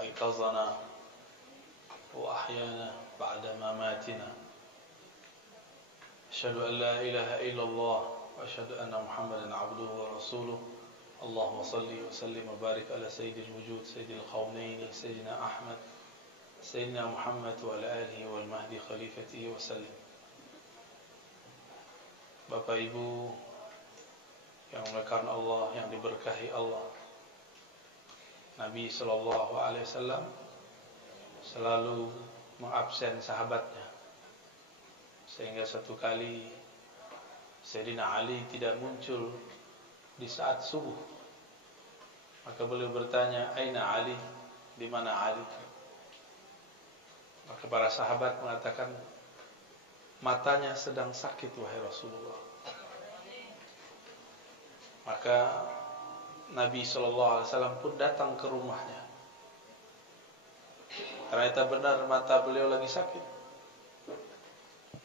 وأيقظنا وأحيانا بعد مماتنا أشهد أن لا إله إلا الله وأشهد أن محمدا عبده ورسوله اللهم صل وسلم وبارك على سيد الوجود سيد القومين سيدنا أحمد سيدنا محمد وعلى آله والمهدي خليفته وسلم. Bapak Ibu yang dimuliakan Allah, yang diberkahi Allah, Nabi Sallallahu Alaihi Wasallam selalu mengabsen sahabatnya, sehingga satu kali Sayyidina Ali tidak muncul di saat subuh. Maka beliau bertanya, "Aina Ali?" Di mana Ali? Maka para sahabat mengatakan, "Matanya sedang sakit wahai Rasulullah." Maka Nabi SAW pun datang ke rumahnya. Ternyata benar mata beliau lagi sakit.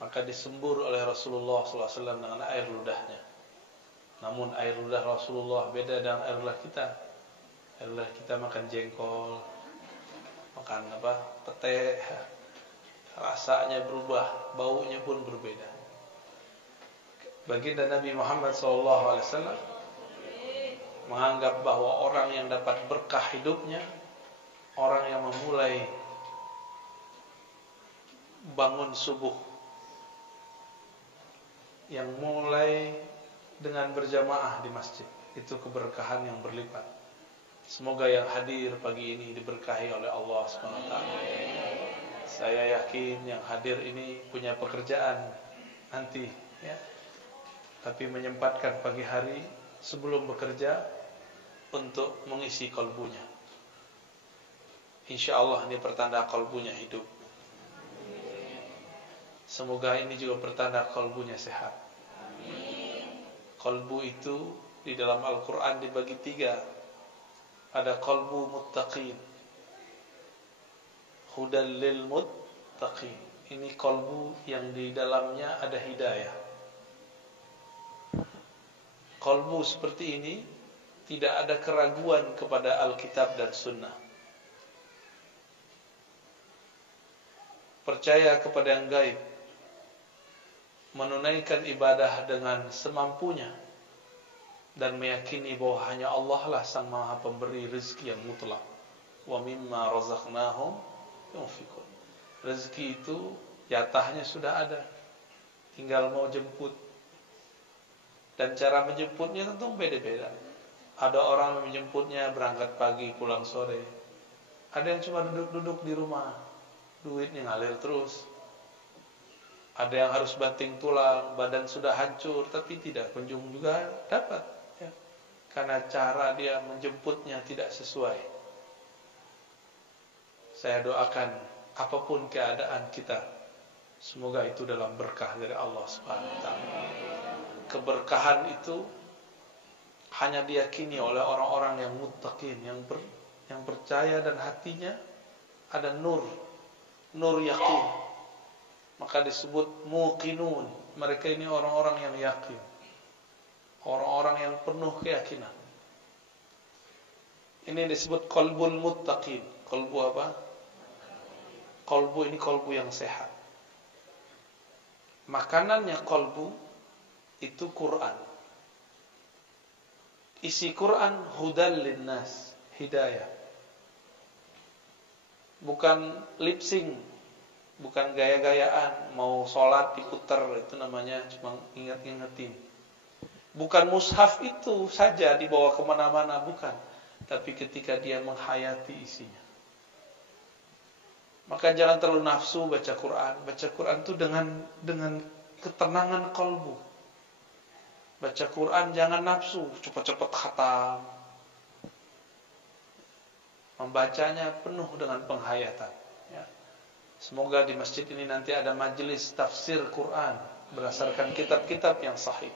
Maka disembur oleh Rasulullah SAW dengan air ludahnya. Namun air ludah Rasulullah beda dengan air ludah kita. Air ludah kita makan jengkol, makan pete, rasanya berubah, baunya pun berbeda. Baginda Nabi Muhammad SAW menganggap bahwa orang yang dapat berkah hidupnya, orang yang memulai bangun subuh, yang mulai dengan berjamaah di masjid, itu keberkahan yang berlipat. Semoga yang hadir pagi ini diberkahi oleh Allah SWT. Saya yakin yang hadir ini punya pekerjaan nanti, ya, tapi menyempatkan pagi hari sebelum bekerja untuk mengisi kolbunya. Insya Allah ini pertanda kolbunya hidup. Semoga ini juga pertanda kolbunya sehat. Kolbu itu di dalam Al-Quran dibagi 3. Ada kolbu muttaqin, hudal lil muttaqin. Ini kolbu yang di dalamnya ada hidayah. Kolbu seperti ini tidak ada keraguan kepada Alkitab dan Sunnah. Percaya kepada yang gaib, menunaikan ibadah dengan semampunya, dan meyakini bahwa hanya Allah lah sang maha pemberi rezeki yang mutlak. Wa mimma razaqnahum yunfikun. Rezeki itu jatahnya sudah ada, tinggal mau jemput. Dan cara menjemputnya tentu beda-beda. Ada orang yang menjemputnya berangkat pagi pulang sore. Ada yang cuma duduk-duduk di rumah, duitnya ngalir terus. Ada yang harus banting tulang, badan sudah hancur tapi tidak kunjung juga dapat, ya. Karena cara dia menjemputnya tidak sesuai. Saya doakan apapun keadaan kita, semoga itu dalam berkah dari Allah Subhanahu wa taala. Keberkahan itu hanya diyakini oleh orang-orang yang muttaqin, yang percaya dan hatinya ada nur yakin. Maka disebut muqinun. Mereka ini orang-orang yang yakin, orang-orang yang penuh keyakinan. Ini disebut qalbul muttaqin. Qalbu apa? Qalbu ini qalbu yang sehat. Makanannya qalbu itu Quran. Isi Quran hudal linnas, hidayah. Bukan lip sync, bukan gaya-gayaan, mau sholat diputer, itu namanya cuma ingat-ingetin. Bukan mushaf itu saja dibawa kemana-mana, bukan. Tapi ketika dia menghayati isinya. Maka jangan terlalu nafsu baca Quran. Baca Quran itu dengan ketenangan kalbu. Baca Quran jangan nafsu, cepat-cepat khatam. Membacanya penuh dengan penghayatan, ya. Semoga di masjid ini nanti ada majelis tafsir Quran berdasarkan kitab-kitab yang sahih,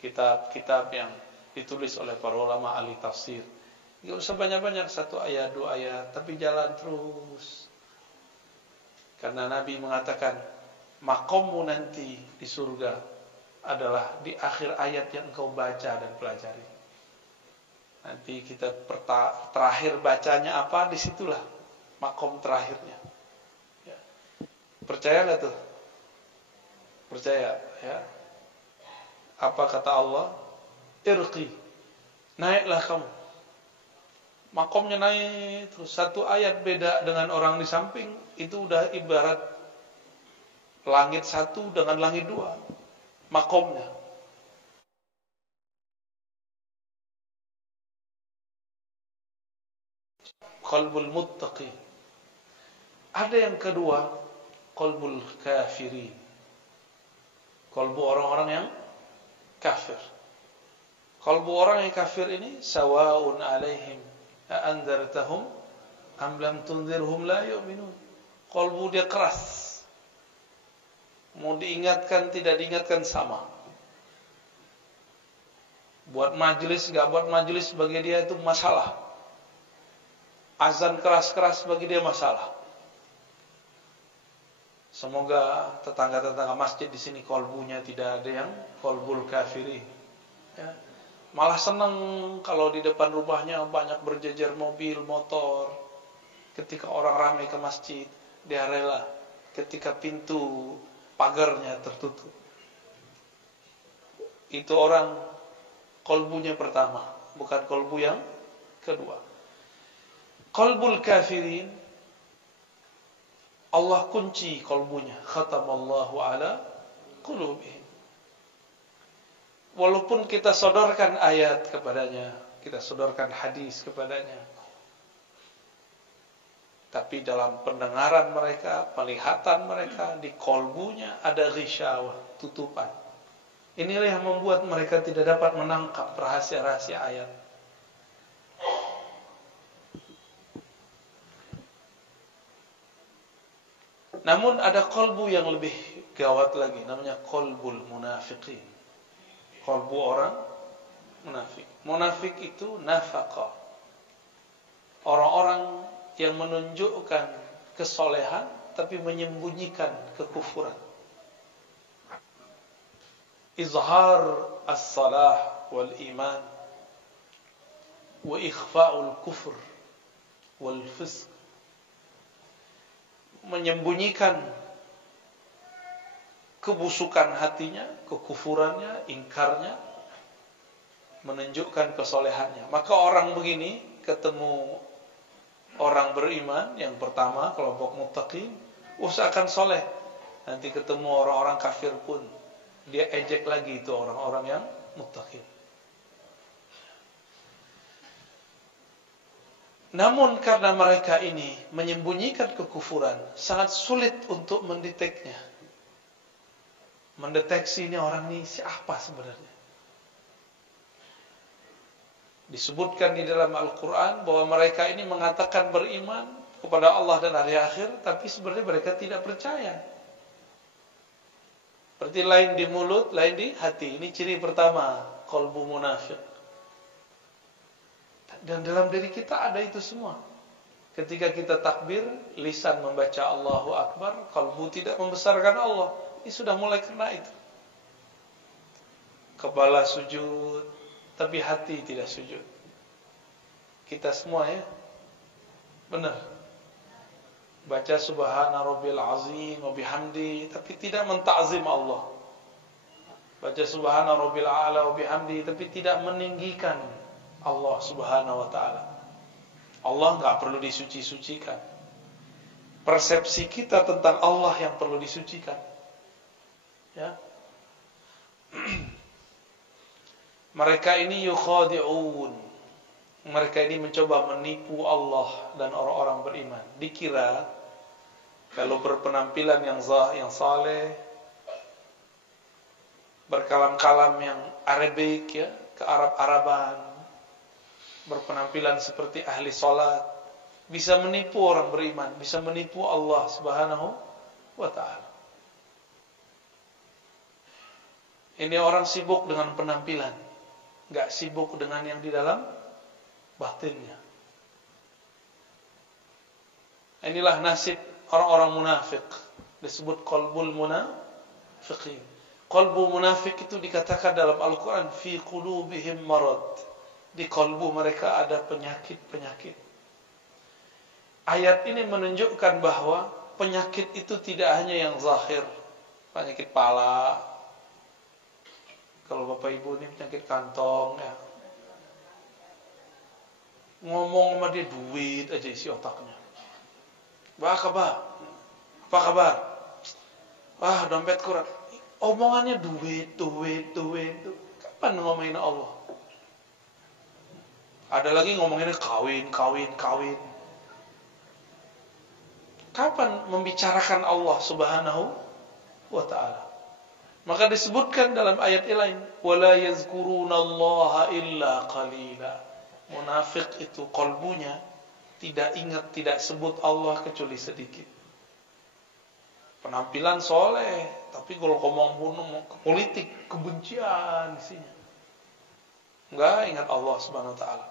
kitab-kitab yang ditulis oleh para ulama ahli tafsir. Enggak usah banyak-banyak, 1 ayat 2 ayat, tapi jalan terus. Karena Nabi mengatakan makommu nanti di surga adalah di akhir ayat yang engkau baca dan pelajari. Nanti kita terakhir bacanya apa, disitulah makom terakhirnya. Ya. Percaya nggak tuh? Percaya, ya. Apa kata Allah? Irqi, naiklah kamu. Makomnya naik terus, satu ayat beda dengan orang di samping, itu udah ibarat langit satu dengan langit dua makomnya. Qalbul muttaqin. Ada yang kedua, qalbul kafirin, qalbu orang-orang yang kafir. Qalbu orang yang kafir ini sawaun alaihim a anzartahum am lam tunzirhum la yu'minun. Qalbu dia keras, mau diingatkan tidak diingatkan sama. Buat majelis enggak buat majelis bagi dia itu masalah. Azan keras-keras bagi dia masalah. Semoga tetangga-tetangga masjid di sini kolbunya tidak ada yang kolbul kafirin. Ya. Malah senang kalau di depan rumahnya banyak berjejer mobil, motor. Ketika orang ramai ke masjid, dia rela. Ketika pintu pagarnya tertutup. Itu orang kolbunya pertama, bukan kolbu yang kedua. Qalbul kafirin, Allah kunci kolbunya. Khatamallahu ala qulubihim. Walaupun kita sodorkan ayat kepadanya, kita sodorkan hadis kepadanya, tapi dalam pendengaran mereka, penglihatan mereka, di kolbunya ada ghisyawah, tutupan. Inilah yang membuat mereka tidak dapat menangkap rahasia-rahasia ayat. Namun ada kolbu yang lebih gawat lagi, namanya kolbul munafiqin. Kolbu orang munafik. Munafik itu nafaqah. Orang-orang yang menunjukkan kesolehan tapi menyembunyikan kekufuran. Izhar as-salah wal iman wa ikhfa'ul kufr wal fisq. Menyembunyikan kebusukan hatinya, kekufurannya, ingkarnya, menunjukkan kesolehannya. Maka orang begini ketemu orang beriman, yang pertama kelompok muttaqin, usahakan soleh. Nanti ketemu orang-orang kafir pun dia ejek lagi itu orang-orang yang muttaqin. Namun karena mereka ini menyembunyikan kekufuran, sangat sulit untuk mendeteknya. Mendeteksi ini orang ini siapa sebenarnya. Disebutkan di dalam Al-Quran bahwa mereka ini mengatakan beriman kepada Allah dan hari akhir, tapi sebenarnya mereka tidak percaya. Seperti lain di mulut, lain di hati. Ini ciri pertama, qalbu munafik. Dan dalam diri kita ada itu semua. Ketika kita takbir, lisan membaca Allahu Akbar, qalbu tidak membesarkan Allah. Ini sudah mulai kena itu. Kepala sujud, tapi hati tidak sujud. Kita semua ya, benar. Baca subhana rabbil azim wa bihamdi, tapi tidak mentakzim Allah. Baca subhana rabbil a'la wa bihamdi, tapi tidak meninggikan Allah subhanahu wa ta'ala. Allah enggak perlu disuci-sucikan. Persepsi kita tentang Allah yang perlu disucikan. Ya. Mereka ini yukhadi'un. Mereka ini mencoba menipu Allah dan orang-orang beriman. Dikira kalau berpenampilan yang saleh, berkalam-kalam yang Arabik ya, ke Arab-Araban, berpenampilan seperti ahli salat, bisa menipu orang beriman, bisa menipu Allah subhanahu wa ta'ala. Ini orang sibuk dengan penampilan, enggak sibuk dengan yang di dalam batinnya. Inilah nasib orang-orang munafik, disebut qalbul munafiqin. Qalbu munafik itu dikatakan dalam Al-Quran, fi qulubihim marad. Di kalbu mereka ada penyakit-penyakit. Ayat ini menunjukkan bahwa penyakit itu tidak hanya yang zahir, penyakit pala. Kalau Bapak Ibu ini penyakit kantong ya, ngomong sama dia duit aja isi otaknya. Apa kabar? Apa kabar? Wah, dompet kurang. Omongannya duit. Kapan ngomongin Allah? Ada lagi ngomonginnya kawin. Kapan membicarakan Allah Subhanahu wa ta'ala? Maka disebutkan dalam ayat lain, wala yazkurunallaha illa qalila. Munafik itu kalbunya tidak ingat, tidak sebut Allah kecuali sedikit. Penampilan soleh, tapi kalau ngomong politik, kebencian isinya. Enggak ingat Allah Subhanahu wa ta'ala.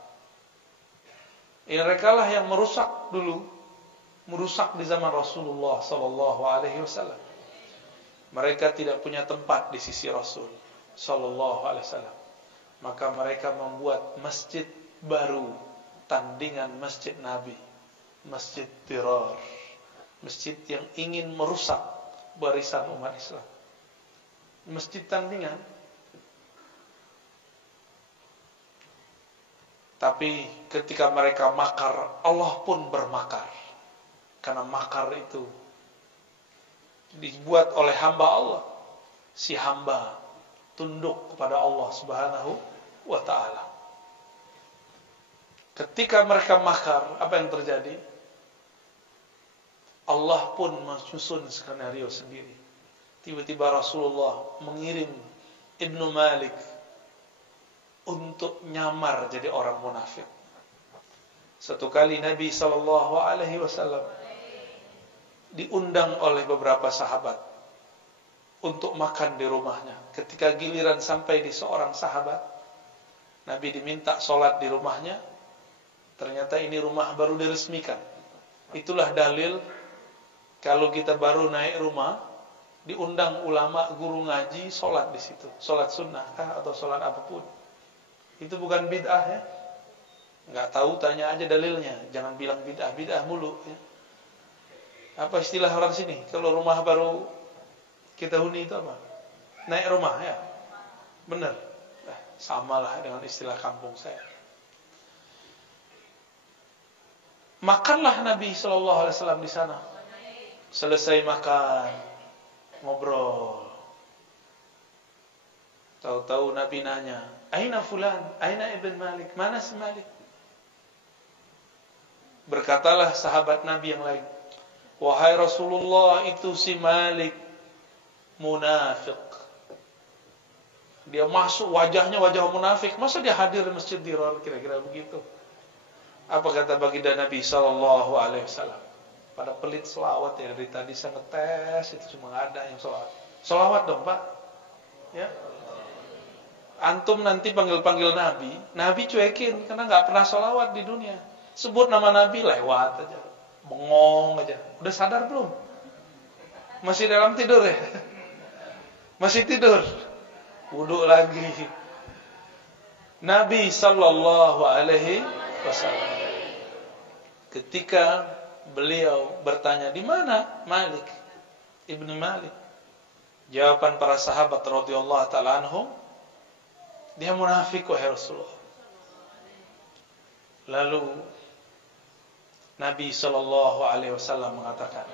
Mereka lah yang merusak dulu, merusak di zaman Rasulullah sallallahu alaihi wasallam. Mereka tidak punya tempat di sisi Rasul sallallahu alaihi wasallam. Maka mereka membuat masjid baru, tandingan masjid Nabi, masjid Dirar, masjid yang ingin merusak barisan umat Islam. Masjid tandingan. Tapi ketika mereka makar, Allah pun bermakar. Karena makar itu dibuat oleh hamba Allah. Si hamba tunduk kepada Allah Subhanahu wa ta'ala. Ketika mereka makar, apa yang terjadi? Allah pun menyusun skenario sendiri. Tiba-tiba Rasulullah mengirim Ibnu Malik untuk nyamar jadi orang munafik. Satu kali Nabi SAW diundang oleh beberapa sahabat untuk makan di rumahnya. Ketika giliran sampai di seorang sahabat, Nabi diminta sholat di rumahnya. Ternyata ini rumah baru diresmikan. Itulah dalil kalau kita baru naik rumah, diundang ulama, guru ngaji, sholat di situ. Sholat sunnah atau sholat apapun. Itu bukan bid'ah ya. Nggak tahu, tanya aja dalilnya. Jangan bilang bid'ah mulu ya. Apa istilah orang sini? Kalau rumah baru kita huni itu apa? Naik rumah ya? Benar. Samalah dengan istilah kampung saya. Makanlah Nabi SAW di sana. Selesai makan, ngobrol. Tahu-tahu Nabi nanya, Aina fulan? Aina ibn Malik? Mana si Malik? Berkatalah sahabat Nabi yang lain, wahai Rasulullah, itu si Malik munafik. Dia masuk, wajahnya wajah munafik. Masa dia hadir di Masjid Dirar? Kira-kira begitu. Apa kata baginda Nabi SAW? Pada pelit selawat ya, dari tadi saya ngetes, itu cuma ada yang selawat. Selawat dong Pak ya. Antum nanti panggil-panggil Nabi, Nabi cuekin karena gak pernah selawat di dunia. Sebut nama Nabi, lewat aja, bengong aja. Udah sadar belum? Masih dalam tidur ya? Masih tidur? Wudhu lagi. Nabi sallallahu alaihi wasallam ketika beliau bertanya, di mana Malik Ibnu Malik? Jawaban para sahabat radhiyallahu ta'ala anhum, dia munafik wahai Rasulullah. Lalu Nabi sallallahu alaihi wasallam mengatakan,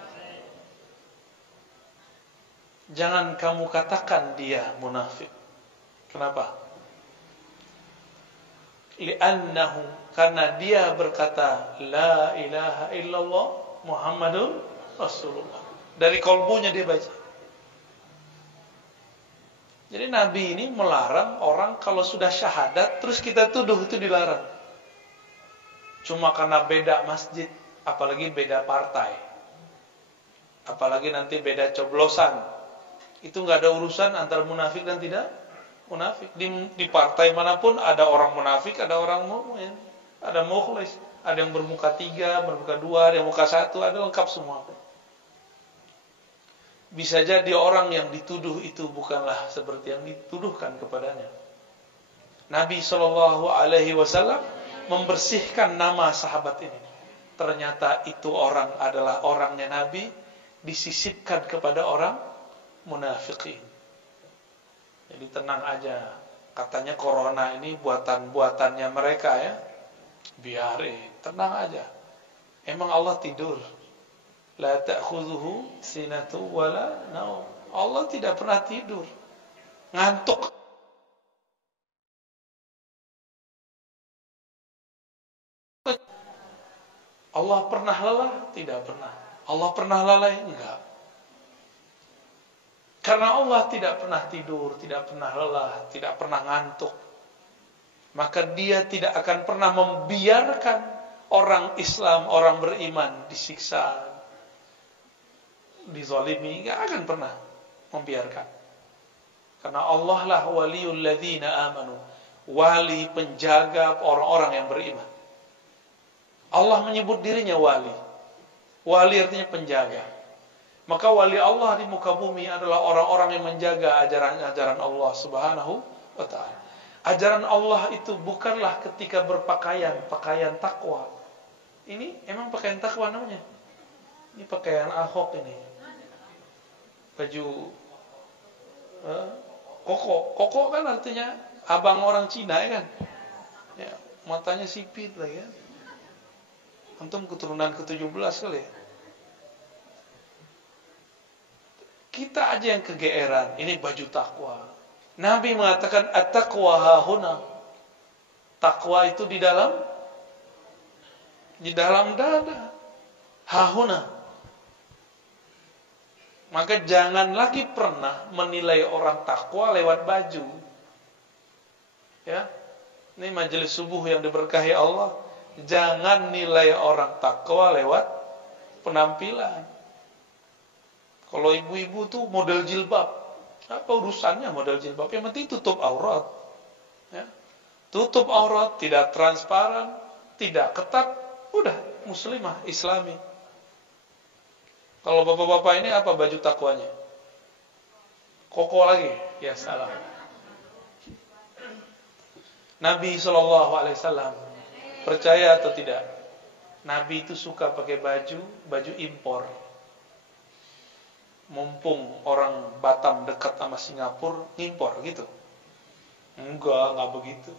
jangan kamu katakan dia munafik. Kenapa? Li'annahu, karena dia berkata la ilaha illallah Muhammadun Rasulullah. Dari kalbunya dia baca. Jadi Nabi ini melarang orang kalau sudah syahadat terus kita tuduh, itu dilarang. Cuma karena beda masjid, apalagi beda partai, apalagi nanti beda coblosan, itu nggak ada urusan antara munafik dan tidak munafik. Di partai manapun ada orang munafik, ada orang mukmin, ada mukhlis, ada yang bermuka 3, bermuka 2, ada yang muka 1, ada lengkap semua. Bisa jadi orang yang dituduh itu bukanlah seperti yang dituduhkan kepadanya. Nabi SAW membersihkan nama sahabat ini. ternyata itu orang adalah orangnya Nabi, disisipkan kepada orang munafikin. Jadi tenang aja, katanya corona ini buatan-buatannya mereka ya, biarin, tenang aja. Emang Allah tidur? La ta'khudhuhu sinatu wala naum. Allah tidak pernah tidur, ngantuk. Allah pernah lelah? Tidak pernah. Allah pernah lalai? Enggak. Karena Allah tidak pernah tidur, tidak pernah lelah, tidak pernah ngantuk, maka Dia tidak akan pernah membiarkan orang Islam, orang beriman disiksa, dizalimi. Enggak akan pernah membiarkan. Karena Allah lah waliyul ladzina amanu, wali penjaga orang-orang yang beriman. Allah menyebut dirinya wali. Wali artinya penjaga. Maka wali Allah di muka bumi adalah orang-orang yang menjaga ajaran-ajaran Allah Subhanahu wa ta'ala. Ajaran Allah itu bukanlah ketika berpakaian, pakaian takwa. Ini emang pakaian takwa namanya. Ini pakaian Ahok ini. Baju koko kan artinya abang orang Cina ya kan. Ya, matanya sipit lah ya. Antum keturunan ke-17 kali ya. Kita aja yang kegeeran, ini baju takwa. Nabi mengatakan at-taqwa hahuna. Takwa itu di dalam dada. Hahuna. Maka jangan lagi pernah menilai orang takwa lewat baju. Ya. Ini majelis subuh yang diberkahi Allah. Jangan nilai orang takwa lewat penampilan. Kalau ibu-ibu tuh model jilbab, apa urusannya model jilbab? Yang penting tutup aurat. Ya. Tutup aurat, tidak transparan, tidak ketat, udah muslimah, islami. Kalau bapak-bapak ini apa baju takwanya? Koko lagi, ya salah. Nabi SAW, percaya atau tidak? Nabi itu suka pakai baju impor. Mumpung orang Batam dekat sama Singapura, ngimpor gitu. Enggak begitu.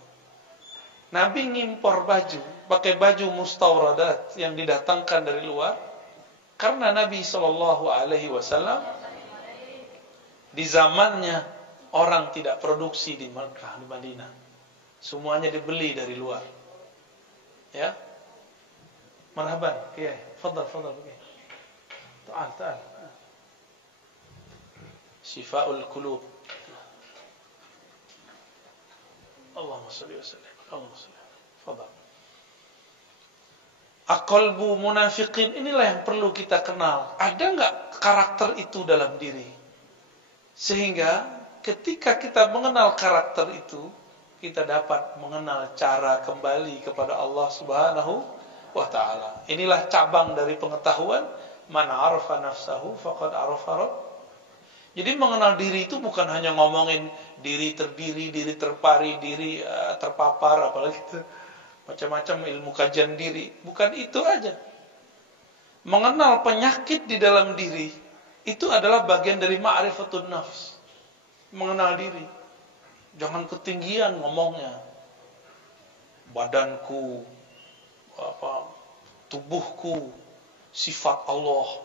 Nabi ngimpor baju, pakai baju mustawradat yang didatangkan dari luar. Karena Nabi SAW di zamannya orang tidak produksi di Makkah, di Madinah. Semuanya dibeli dari luar. Ya. Marhaban, kiai. Fadhal, kiai. Ta'al. Shifaul qulub. Allahumma shalli wa sallim. Allahumma shalli. Fadhal. Aqalbu munafiqin, inilah yang perlu kita kenal. Ada enggak karakter itu dalam diri? Sehingga ketika kita mengenal karakter itu, kita dapat mengenal cara kembali kepada Allah Subhanahu wa ta'ala. Inilah cabang dari pengetahuan. Man arafa nafsahu faqad arafa rabb. Jadi mengenal diri itu bukan hanya ngomongin diri terdiri, diri terpari, diri terpapar, apalagi itu macam-macam ilmu kajian diri. Bukan itu aja. Mengenal penyakit di dalam diri itu adalah bagian dari ma'rifatun nafs. Mengenal diri. Jangan ketinggian ngomongnya. Badanku, tubuhku, sifat Allah,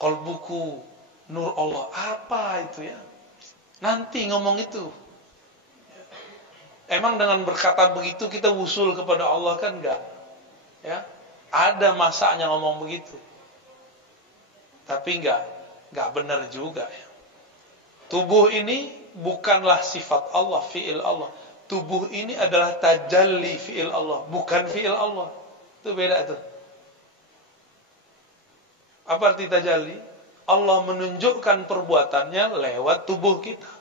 qalbuku, nur Allah. Apa itu ya? Nanti ngomong itu. Emang dengan berkata begitu kita wusul kepada Allah kan enggak? Ya. Ada masanya ngomong begitu. Tapi enggak benar juga ya. Tubuh ini bukanlah sifat Allah, fi'il Allah. Tubuh ini adalah tajalli fi'il Allah, bukan fi'il Allah. Itu beda tuh. Apa arti tajalli? Allah menunjukkan perbuatannya lewat tubuh kita.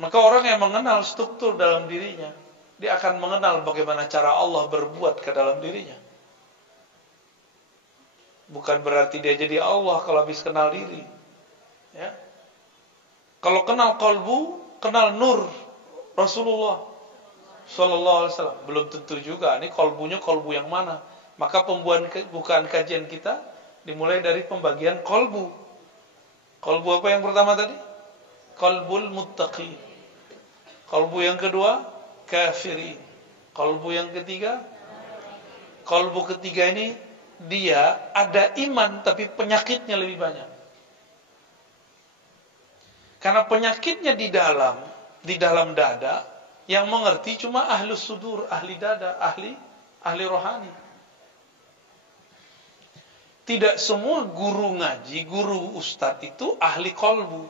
Maka orang yang mengenal struktur dalam dirinya, dia akan mengenal bagaimana cara Allah berbuat ke dalam dirinya. Bukan berarti dia jadi Allah kalau habis kenal diri. Ya. Kalau kenal qalbu, kenal nur Rasulullah sallallahu alaihi wasallam, belum tentu juga ini qalbunya qalbu yang mana. Maka pembukaan kajian kita dimulai dari pembagian kolbu. Kolbu apa yang pertama tadi? Kolbul muttaqin. Kolbu yang kedua, kafirin. Kolbu yang ketiga, kolbu ketiga ini dia ada iman tapi penyakitnya lebih banyak. Karena penyakitnya di dalam dada, yang mengerti cuma ahlus sudur, ahli dada, ahli rohani. Tidak semua guru ngaji, guru ustadz itu ahli kolbu.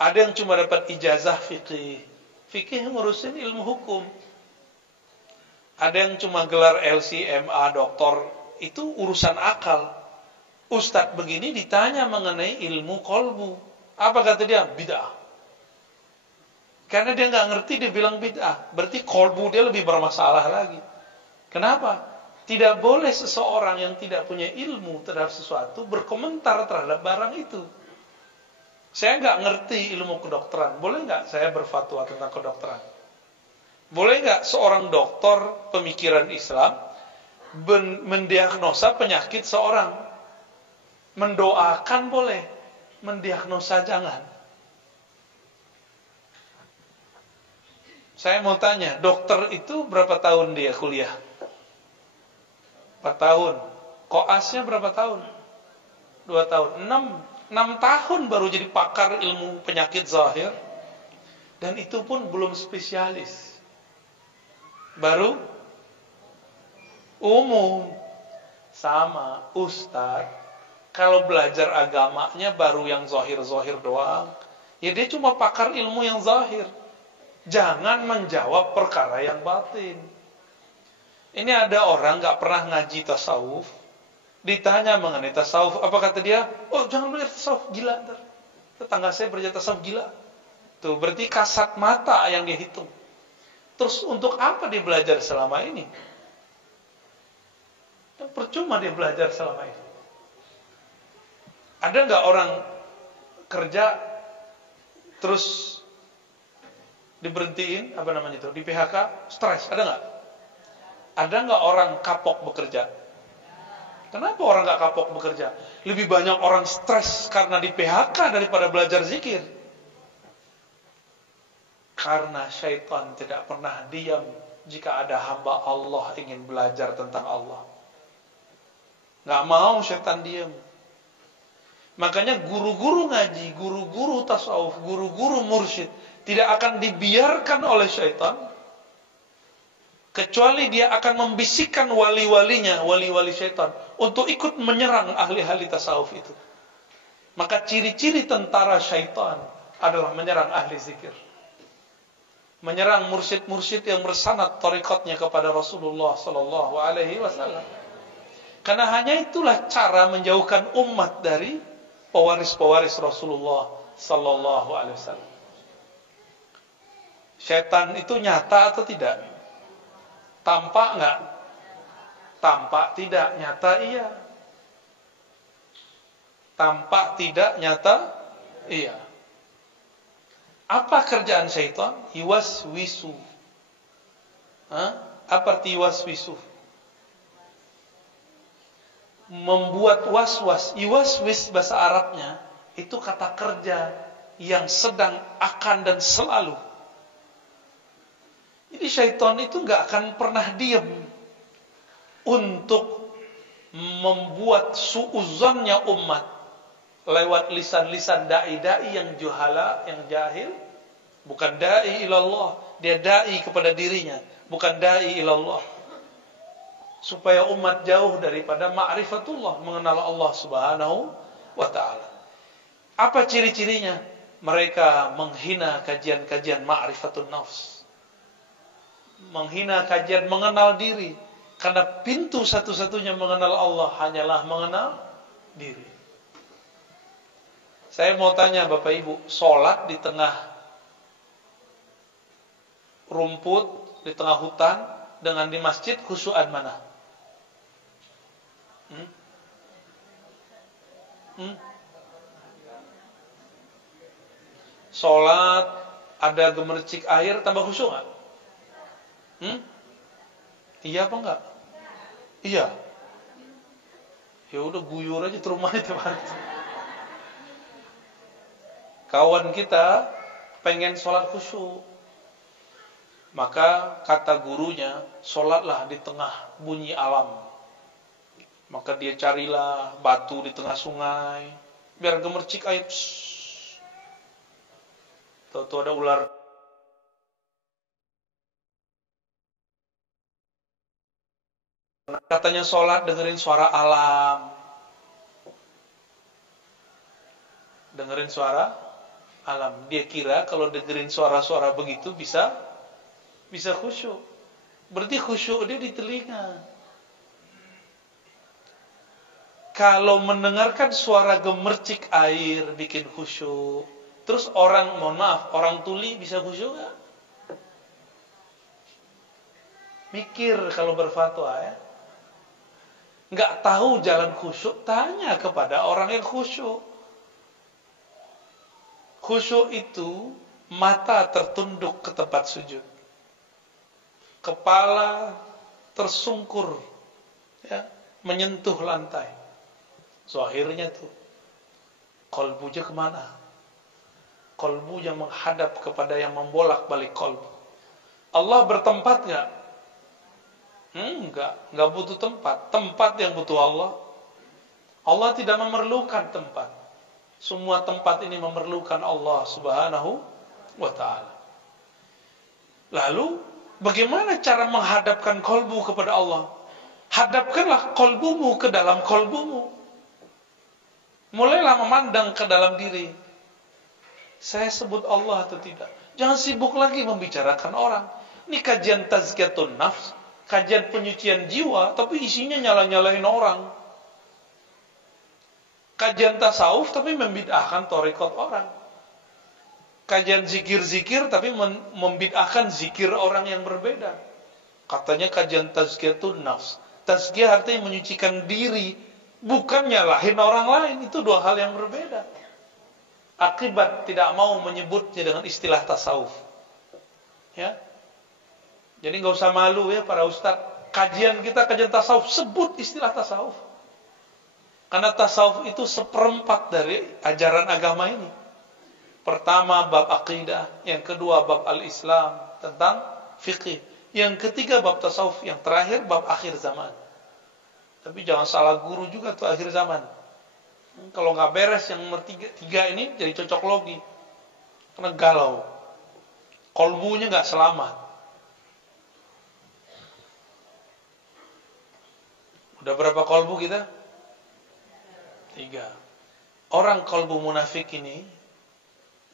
Ada yang cuma dapat ijazah fikih. Fikih ngurusin ilmu hukum. Ada yang cuma gelar LC, MA, doktor. Itu urusan akal. Ustadz begini ditanya mengenai ilmu kolbu. Apa kata dia? Bid'ah. Karena dia nggak ngerti, dia bilang bid'ah. Berarti kolbu dia lebih bermasalah lagi. Kenapa? Tidak boleh seseorang yang tidak punya ilmu terhadap sesuatu berkomentar terhadap barang itu. Saya nggak ngerti ilmu kedokteran. Boleh nggak saya berfatwa tentang kedokteran? Boleh nggak seorang dokter pemikiran Islam mendiagnosa penyakit seorang? Mendoakan boleh, mendiagnosa jangan. Saya mau tanya, dokter itu berapa tahun dia kuliah? 4 tahun. Koasnya berapa tahun? 2 tahun. 6 tahun baru jadi pakar ilmu penyakit zahir. Dan itu pun belum spesialis. Baru umum. Sama ustadz, kalau belajar agamanya baru yang zahir-zahir doang. Ya dia cuma pakar ilmu yang zahir. Jangan menjawab perkara yang batin. Ini ada orang gak pernah ngaji tasawuf, ditanya mengenai tasawuf, apa kata dia? Oh, jangan belajar tasawuf, gila ntar. Tetangga saya belajar tasawuf, gila. Tuh, berarti kasat mata yang dia hitung. Terus untuk apa dia belajar selama ini? Percuma dia belajar selama ini. Ada gak orang kerja terus diberhentiin, apa namanya itu, di PHK, stres, ada gak? Ada nggak orang kapok bekerja? Kenapa orang nggak kapok bekerja? Lebih banyak orang stres karena di PHK daripada belajar zikir. Karena syaitan tidak pernah diam jika ada hamba Allah ingin belajar tentang Allah. Nggak mau syaitan diam. Makanya guru-guru ngaji, guru-guru tasawuf, guru-guru mursyid tidak akan dibiarkan oleh syaitan. Kecuali dia akan membisikkan wali-walinya, wali-wali syaitan, untuk ikut menyerang ahli-ahli tasawuf itu. Maka ciri-ciri tentara syaitan adalah menyerang ahli zikir. Menyerang mursyid-mursyid yang bersanad tariqatnya kepada Rasulullah sallallahu alaihi wasallam. Karena hanya itulah cara menjauhkan umat dari pewaris-pewaris Rasulullah sallallahu alaihi wasallam. Syaitan itu nyata atau tidak? Tampak enggak? Tampak tidak, nyata iya. Tampak tidak, nyata iya. Apa kerjaan syaitan? Yuwaswisu. Apa arti yuwaswisu? Membuat was-was. Yuwaswis bahasa Arabnya itu kata kerja yang sedang, akan, dan selalu. Jadi syaitan itu nggak akan pernah diam untuk membuat suuzannya umat lewat lisan-lisan dai-dai yang juhala, yang jahil. Bukan dai ilallah, dia dai kepada dirinya, bukan dai ilallah. Supaya umat jauh daripada ma'rifatullah, mengenal Allah Subhanahu wa ta'ala. Apa ciri-cirinya? Mereka menghina kajian-kajian ma'rifatun nafs. Menghina kajian mengenal diri. Karena pintu satu-satunya mengenal Allah hanyalah mengenal diri. Saya mau tanya Bapak Ibu, sholat di tengah rumput, di tengah hutan, dengan di masjid, khusyuan mana? Sholat, ada gemercik air, tambah khusyuk nggak? Iya apa enggak? Iya. Ya udah guyur aja ke rumahnya tiap hari. Kawan kita pengen sholat khusyuk. Maka kata gurunya, sholatlah di tengah bunyi alam. Maka dia carilah batu di tengah sungai, biar gemercik air. Tahu-tahu ada ular. Katanya sholat dengerin suara alam. Dengerin suara alam. Dia kira kalau dengerin suara-suara begitu bisa khusyuk. Berarti khusyuk dia di telinga. Kalau mendengarkan suara gemercik air bikin khusyuk, terus orang, mohon maaf, orang tuli bisa khusyuk gak? Mikir kalau berfatwa ya. Nggak tahu jalan khusyuk, tanya kepada orang yang khusyuk. Khusyuk itu mata tertunduk ke tempat sujud, kepala tersungkur, ya, menyentuh lantai. Zahirnya tuh, kolbunya kemana? Kolbunya menghadap kepada yang membolak-balik kolbu. Allah bertempat nggak? Enggak butuh tempat. Tempat yang butuh Allah. Allah tidak memerlukan tempat. Semua tempat ini memerlukan Allah Subhanahu wa ta'ala. Lalu, bagaimana cara menghadapkan kolbu kepada Allah? Hadapkanlah kolbumu ke dalam kolbumu. Mulailah memandang ke dalam diri. Saya sebut Allah atau tidak? Jangan sibuk lagi membicarakan orang. Ini kajian tazkiyatun nafs, kajian penyucian jiwa, tapi isinya nyala-nyalain orang. Kajian tasawuf, tapi membid'ahkan thariqat orang. Kajian zikir-zikir, tapi membid'ahkan zikir orang yang berbeda. Katanya kajian tazkiyatun nafs. Tazkiyah artinya menyucikan diri, bukan nyalahin orang lain. Itu dua hal yang berbeda. Akibat tidak mau menyebutnya dengan istilah tasawuf. Ya. Jadi nggak usah malu ya para ustadz. Kajian kita kajian tasawuf, sebut istilah tasawuf. Karena tasawuf itu seperempat dari ajaran agama ini. Pertama bab akidah, yang kedua bab al-Islam tentang fikih, yang ketiga bab tasawuf, yang terakhir bab akhir zaman. Tapi jangan salah guru juga tuh akhir zaman. Kalau nggak beres yang nomor tiga ini jadi cocok logi. Karena galau. Kolbunya nggak selamat. Udah berapa kolbu kita? 3. Orang kolbu munafik ini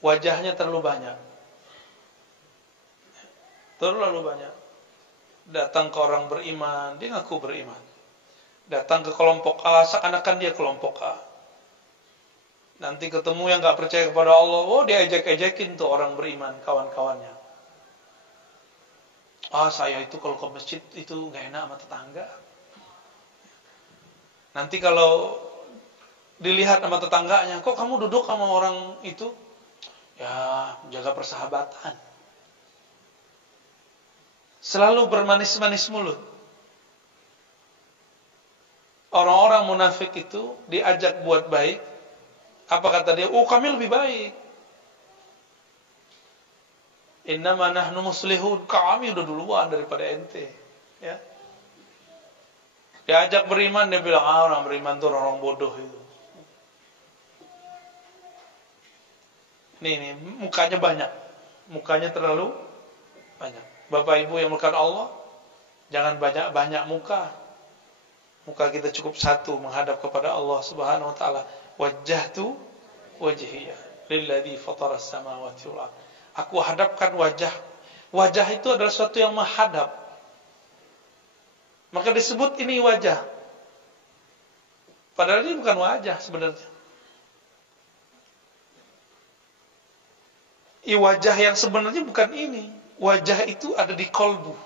wajahnya terlalu banyak. Terlalu banyak. Datang ke orang beriman, dia ngaku beriman. Datang ke kelompok A, seakan-akan dia kelompok A. Nanti ketemu yang gak percaya kepada Allah, oh dia ejek-ejekin tuh orang beriman, kawan-kawannya. Saya itu kalau ke masjid itu gak enak sama tetangga. Nanti kalau dilihat sama tetangganya, kok kamu duduk sama orang itu? Ya, jaga persahabatan. Selalu bermanis-manis mulut. Orang-orang munafik itu diajak buat baik. Apa kata dia? Oh, kami lebih baik. Innama nahnu muslihun. Kami udah duluan daripada ente. Ya. Diajak beriman, dia bilang, orang beriman itu orang bodoh itu. Nih, mukanya banyak. Mukanya terlalu banyak. Bapak Ibu yang melakukan Allah, jangan banyak-banyak muka. Muka kita cukup satu menghadap kepada Allah Subhanahu wa taala. Wajjahtu wajhiya lilladzi fatara as-samawati wal ardh. Aku hadapkan wajah. Wajah itu adalah sesuatu yang menghadap. Maka disebut ini wajah. Padahal ini bukan wajah sebenarnya. Wajah yang sebenarnya bukan ini. Wajah itu ada di kolbu.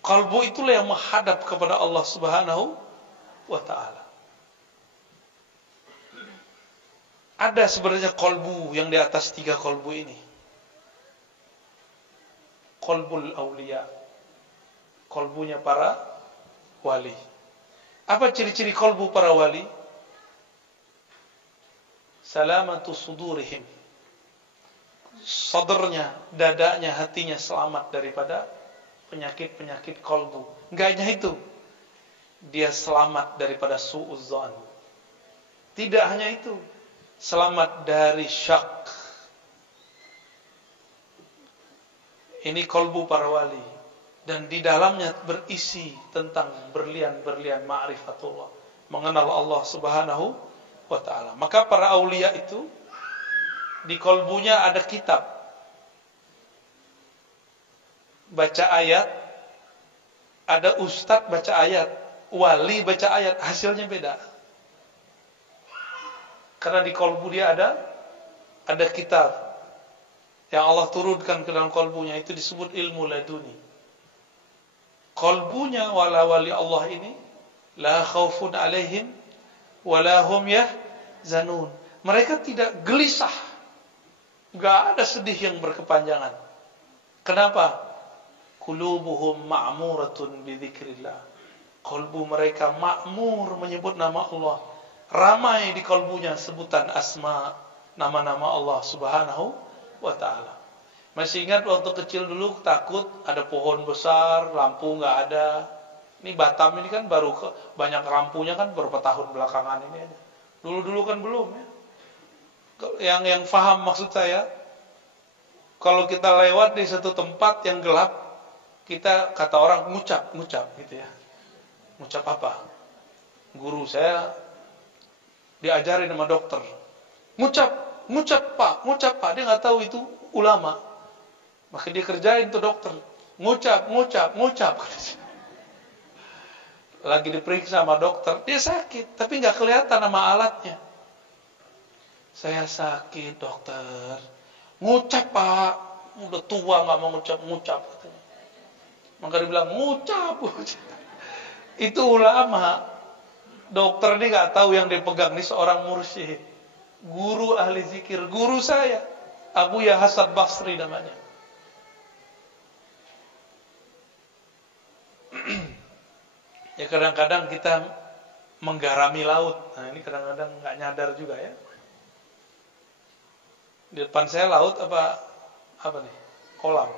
Kolbu itulah yang menghadap kepada Allah Subhanahu wa ta'ala. Ada sebenarnya kolbu yang di atas 3 kolbu ini. Kolbul aulia. Kolbunya para wali. Apa ciri-ciri kolbu para wali? Salamatu sudurihim. Sadrnya, dadanya, hatinya selamat daripada penyakit-penyakit kolbu. Enggak hanya itu, dia selamat daripada su'uzzan. Tidak hanya itu, selamat dari syak. Ini kolbu para wali, dan di dalamnya berisi tentang berlian-berlian ma'rifatullah, mengenal Allah Subhanahu wa ta'ala. Maka para aulia itu di kolbunya ada kitab, baca ayat, ada ustadz baca ayat, wali baca ayat, hasilnya beda. Karena di kolbu dia ada kitab yang Allah turunkan ke dalam kolbunya, itu disebut ilmu laduni. Kolbunya wali Allah ini la khaufun alaihim wala hum yahzanun. Mereka tidak gelisah, enggak ada sedih yang berkepanjangan. Kenapa? Qulubuhum ma'muratun bi dzikrillah. Kolbu mereka makmur menyebut nama Allah. Ramai di kolbunya sebutan asma, nama-nama Allah Subhanahu wa ta'ala. Masih ingat waktu kecil dulu takut ada pohon besar, lampu nggak ada. Ini Batam ini kan baru banyak lampunya kan beberapa tahun belakangan ini aja. Dulu-dulu kan belum ya. Yang faham maksud saya, kalau kita lewat di satu tempat yang gelap, kita kata orang ngucap gitu ya. Ngucap apa? Guru saya diajarin sama dokter. Ngucap Pak. Dia nggak tahu itu ulama. Maka dia kerjain tuh dokter. Ngucap. Lagi diperiksa sama dokter, dia sakit, tapi nggak kelihatan nama alatnya. Saya sakit dokter. Ngucap Pak. Udah tua nggak mau ngucap. Maka dia bilang ngucap. Itu ulama. Dokter ini nggak tahu yang dia pegang ini seorang mursyid, guru ahli zikir, guru saya, Abuya Hasan Basri namanya. Ya kadang-kadang kita menggarami laut. Nah ini kadang-kadang nggak nyadar juga ya. Di depan saya laut apa nih? Kolam.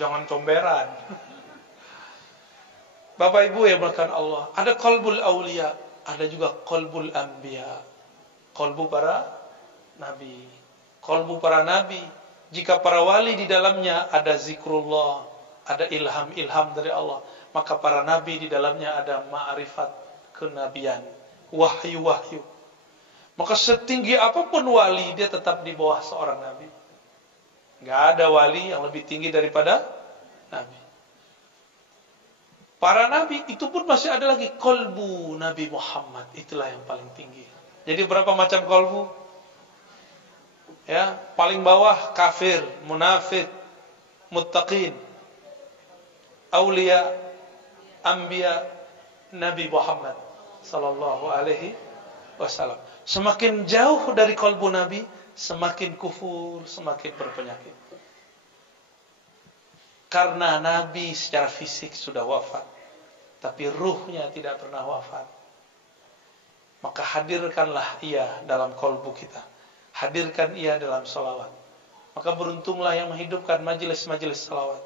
Jangan comberan. Bapak Ibu ya berkat Allah. Ada qalbul aulia, ada juga qalbul anbiya. Qalbu para nabi. Qalbu para nabi. Jika para wali di dalamnya ada zikrullah, ada ilham dari Allah, maka para nabi di dalamnya ada ma'rifat kenabian, wahyu. Maka setinggi apapun wali, dia tetap di bawah seorang nabi. Gak ada wali yang lebih tinggi daripada nabi. Para nabi itu pun masih ada lagi kolbu Nabi Muhammad, itulah yang paling tinggi. Jadi berapa macam kolbu? Ya, paling bawah kafir, munafik, muttaqin, aulia, anbiya, Nabi Muhammad sallallahu alaihi wasallam. Semakin jauh dari kolbu Nabi, semakin kufur, semakin berpenyakit. Karena Nabi secara fisik sudah wafat, tapi ruhnya tidak pernah wafat. Maka hadirkanlah ia dalam kolbu kita. Hadirkan ia dalam salawat. Maka beruntunglah yang menghidupkan majelis-majelis salawat.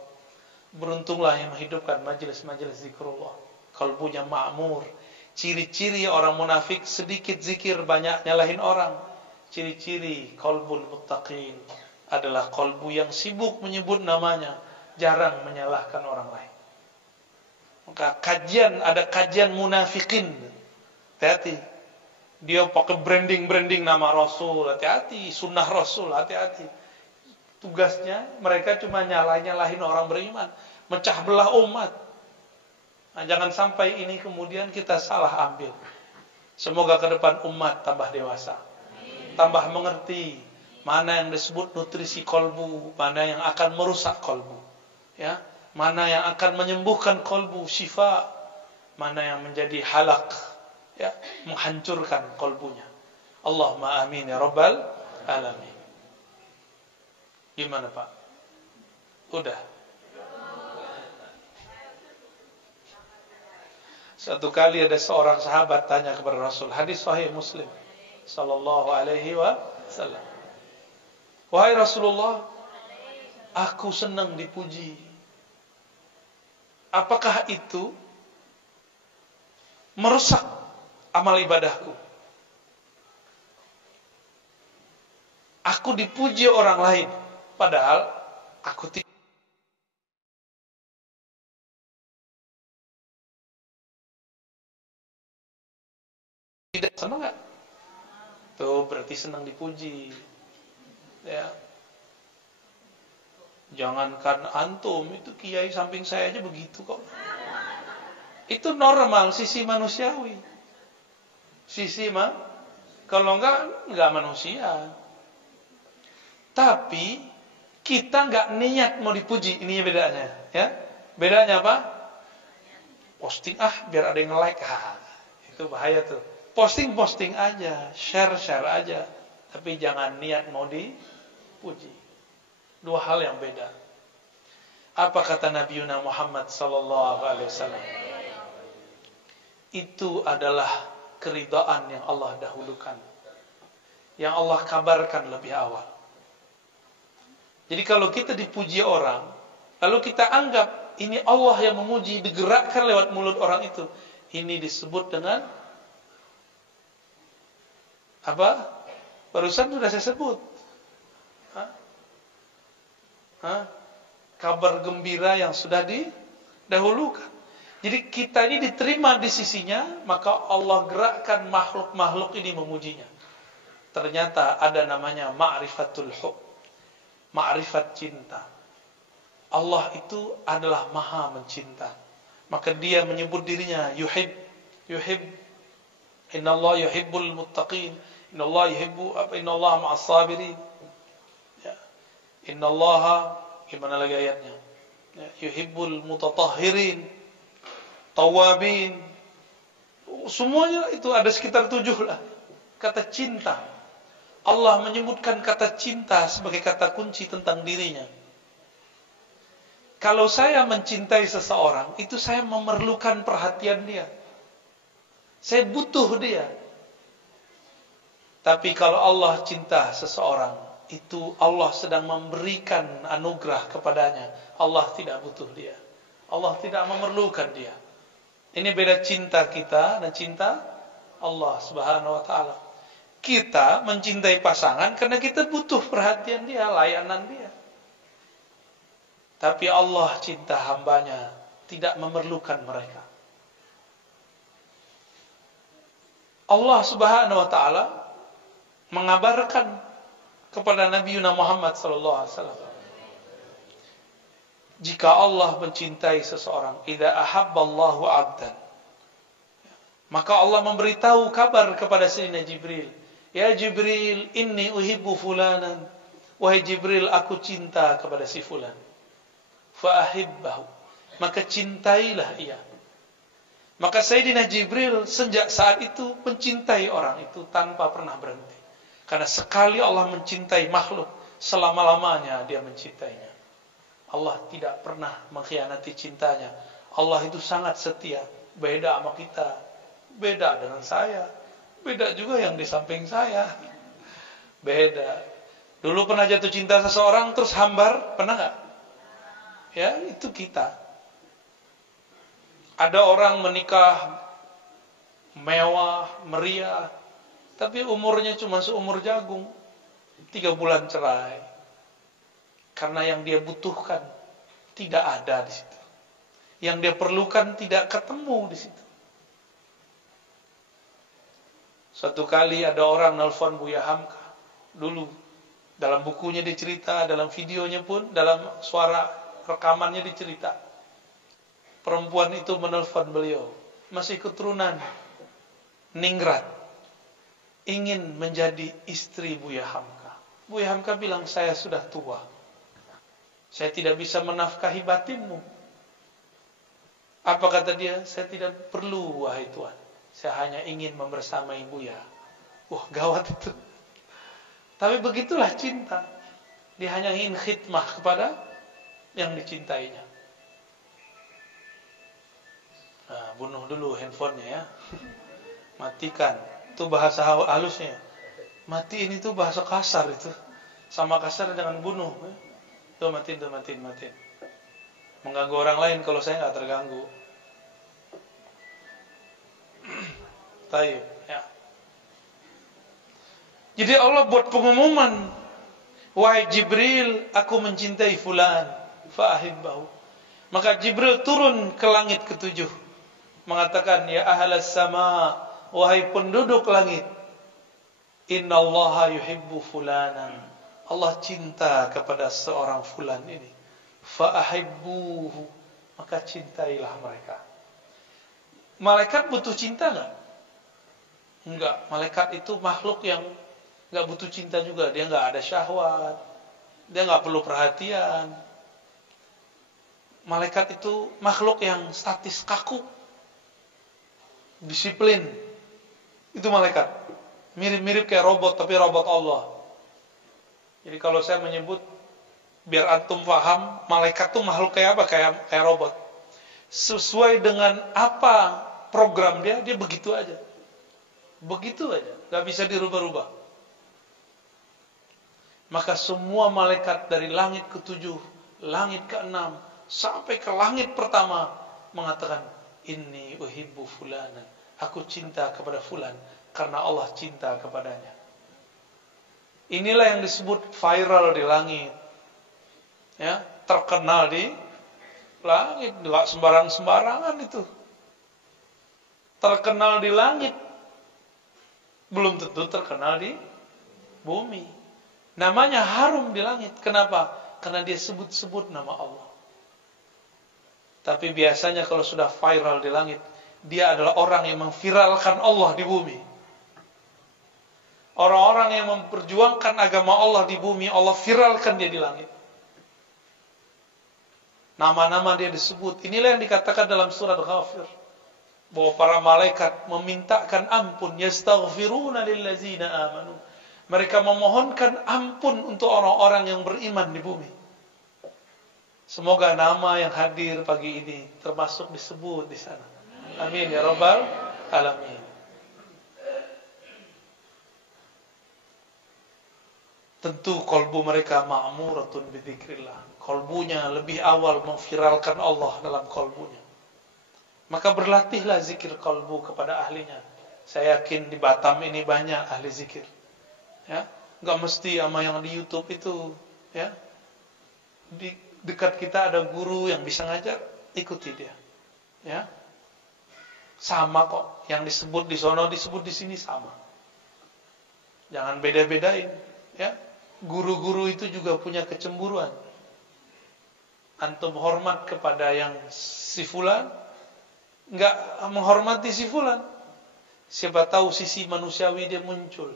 Beruntunglah yang menghidupkan majelis-majelis zikrullah. Kolbunya ma'mur. Ciri-ciri orang munafik sedikit zikir, banyak nyalahin orang. Ciri-ciri kolbul muttaqin adalah kolbu yang sibuk menyebut namanya, jarang menyalahkan orang lain. Maka ada kajian munafikin. Hati-hati. Dia pakai branding nama Rasul, hati-hati. Sunnah Rasul, hati-hati. Tugasnya mereka cuma nyalahin orang beriman, mecah belah umat. Nah, jangan sampai ini kemudian kita salah ambil. Semoga ke depan umat tambah dewasa, tambah mengerti mana yang disebut nutrisi kolbu, mana yang akan merusak kolbu. Ya, mana yang akan menyembuhkan kolbu, syifa, mana yang menjadi halak, ya, menghancurkan kolbunya. Allahumma amin ya rabbal alamin. Gimana Pak? Udah. Suatu kali ada seorang sahabat tanya kepada Rasul, hadis sahih Muslim sallallahu alaihi wasallam. Wahai Rasulullah, aku senang dipuji. Apakah itu merusak amal ibadahku? Aku dipuji orang lain, padahal aku tidak senang nggak? Tuh berarti senang dipuji. Ya. Jangankan antum, itu kiai samping saya aja begitu kok. Itu normal, sisi manusiawi. Kalau enggak manusia. Tapi kita enggak niat mau dipuji, ini bedanya, ya. Bedanya apa? Posting biar ada yang like. Itu bahaya tuh. Posting aja, share aja. Tapi jangan niat mau dipuji. Dua hal yang beda. Apa kata Nabi Muhammad sallallahu alaihi wasallam? Itu adalah keridhaan yang Allah dahulukan, yang Allah kabarkan lebih awal. Jadi kalau kita dipuji orang, lalu kita anggap ini Allah yang memuji, digerakkan lewat mulut orang itu, ini disebut dengan apa? Barusan sudah saya sebut. Kabar gembira yang sudah didahulukan. Jadi kita ini diterima di sisinya, maka Allah gerakkan makhluk-makhluk ini memujinya. Ternyata ada namanya ma'rifatul hub, ma'rifat cinta. Allah itu adalah maha mencinta. Maka dia menyebut dirinya yuhib. Innallaha yuhibbul muttaqin. Innallaha ma'as sabirin. Ya. Innallaha, gimana lagi ayatnya? Ya. Yuhibbul mutatahhirin, tawabin. Semuanya itu ada sekitar 7 lah. Kata cinta. Allah menyebutkan kata cinta sebagai kata kunci tentang dirinya. Kalau saya mencintai seseorang, itu saya memerlukan perhatian dia. Saya butuh dia. Tapi kalau Allah cinta seseorang, itu Allah sedang memberikan anugerah kepadanya. Allah tidak butuh dia. Allah tidak memerlukan dia. Ini beda cinta kita dan cinta Allah Subhanahu wa taala. Kita mencintai pasangan karena kita butuh perhatian dia, layanan dia. Tapi Allah cinta hambanya, tidak memerlukan mereka. Allah Subhanahu wa taala mengabarkan kepada Nabi Muhammad sallallahu alaihi wasallam, jika Allah mencintai seseorang, idza ahabballahu 'abdan, maka Allah memberitahu kabar kepada Sayyidina Jibril, ya Jibril, inni uhibbu fulanan, wahai Jibril, aku cinta kepada si fulan, fa ahibbahu, maka cintailah ia. Maka Sayyidina Jibril sejak saat itu mencintai orang itu tanpa pernah berhenti. Karena sekali Allah mencintai makhluk, selama-lamanya dia mencintainya. Allah tidak pernah mengkhianati cintanya. Allah itu sangat setia. Beda sama kita, beda dengan saya, beda juga yang di samping saya, beda. Dulu pernah jatuh cinta seseorang terus hambar, pernah gak? Ya, itu kita. Ada orang menikah mewah, meriah, tapi umurnya cuma seumur jagung, 3 bulan cerai. Karena yang dia butuhkan tidak ada di situ. Yang dia perlukan tidak ketemu di situ. Suatu kali ada orang nelfon Buya Hamka. Dulu dalam bukunya dicerita, dalam videonya pun, dalam suara rekamannya dicerita. Perempuan itu menelpon beliau, masih keturunan Ningrat, ingin menjadi istri Buya Hamka. Buya Hamka bilang, saya sudah tua, saya tidak bisa menafkahi batinmu. Apa kata dia? Saya tidak perlu, wahai Tuhan, saya hanya ingin membersamai Buya. Wah, gawat itu. Tapi begitulah cinta. Dia hanya ingin khidmah kepada yang dicintainya. Nah, bunuh dulu handphonenya ya. Matikan. Itu bahasa halusnya. Mati ini tuh bahasa kasar itu. Sama kasar dengan bunuh. Tuh matiin. Mengganggu orang lain kalau saya nggak terganggu. Taib, ya. Jadi Allah buat pengumuman, wahai Jibril, aku mencintai fulan, fa'ahibbahu. Maka Jibril turun ke langit ketujuh, mengatakan, ya ahlas sama, wahai penduduk langit, innallaha yuhibbu fulanan. Allah cinta kepada seorang fulan ini. Fa'ahibbuhu, maka cintailah mereka. Malaikat butuh cinta enggak? Enggak. Malaikat itu makhluk yang enggak butuh cinta juga. Dia enggak ada syahwat. Dia enggak perlu perhatian. Malaikat itu makhluk yang statis, kaku, disiplin. Itu malaikat. Mirip-mirip kayak robot, tapi robot Allah. Jadi kalau saya menyebut, biar antum paham, malaikat itu makhluk kayak apa? Kayak robot. Sesuai dengan apa program dia begitu aja. Begitu aja, gak bisa dirubah-rubah. Maka semua malaikat dari langit ke-7, langit ke-6, sampai ke langit pertama mengatakan, inni uhibbu fulanan. Aku cinta kepada fulan karena Allah cinta kepadanya. Inilah yang disebut viral di langit. Ya, terkenal di langit, enggak sembarang-sembarangan itu. Terkenal di langit belum tentu terkenal di bumi. Namanya harum di langit. Kenapa? Karena dia sebut-sebut nama Allah. Tapi biasanya kalau sudah viral di langit, dia adalah orang yang memviralkan Allah di bumi. Orang-orang yang memperjuangkan agama Allah di bumi, Allah viralkan dia di langit. Nama-nama dia disebut. Inilah yang dikatakan dalam surat Ghafir, bahwa para malaikat memintakan ampun, yastaghfiruna lillazina amanu. Mereka memohonkan ampun untuk orang-orang yang beriman di bumi. Semoga nama yang hadir pagi ini termasuk disebut di sana. Amin ya rabbal alamin. Tentu kalbu mereka ma'muratun bidzikrillah. Kalbunya lebih awal memviralkan Allah dalam kalbunya. Maka berlatihlah zikir kalbu kepada ahlinya. Saya yakin di Batam ini banyak ahli zikir. Ya, enggak mesti sama yang di YouTube itu, ya. Di dekat kita ada guru yang bisa ngajar, ikuti dia. Ya. Sama kok, yang disebut di sono disebut di sini sama. Jangan beda-bedain, ya. Guru-guru itu juga punya kecemburuan. Antum hormat kepada yang si fulan, enggak menghormati si fulan. Siapa tahu sisi manusiawi dia muncul.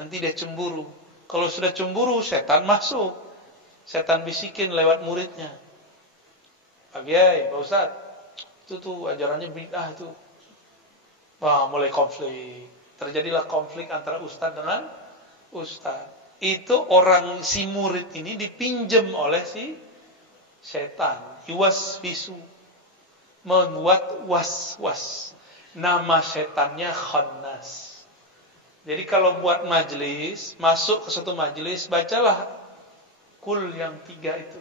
Nanti dia cemburu. Kalau sudah cemburu, setan masuk. Setan bisikin lewat muridnya. Pak Kiai, Pak Ustaz, itu tuh ajarannya bid'ah itu. Wah, mulai konflik. Terjadilah konflik antara ustaz dengan ustaz. Itu orang si murid ini dipinjam oleh si setan. Yuwaswisu, membuat was-was. Nama setannya Khannas. Jadi kalau buat majelis, masuk ke satu majelis, bacalah kul yang 3 itu.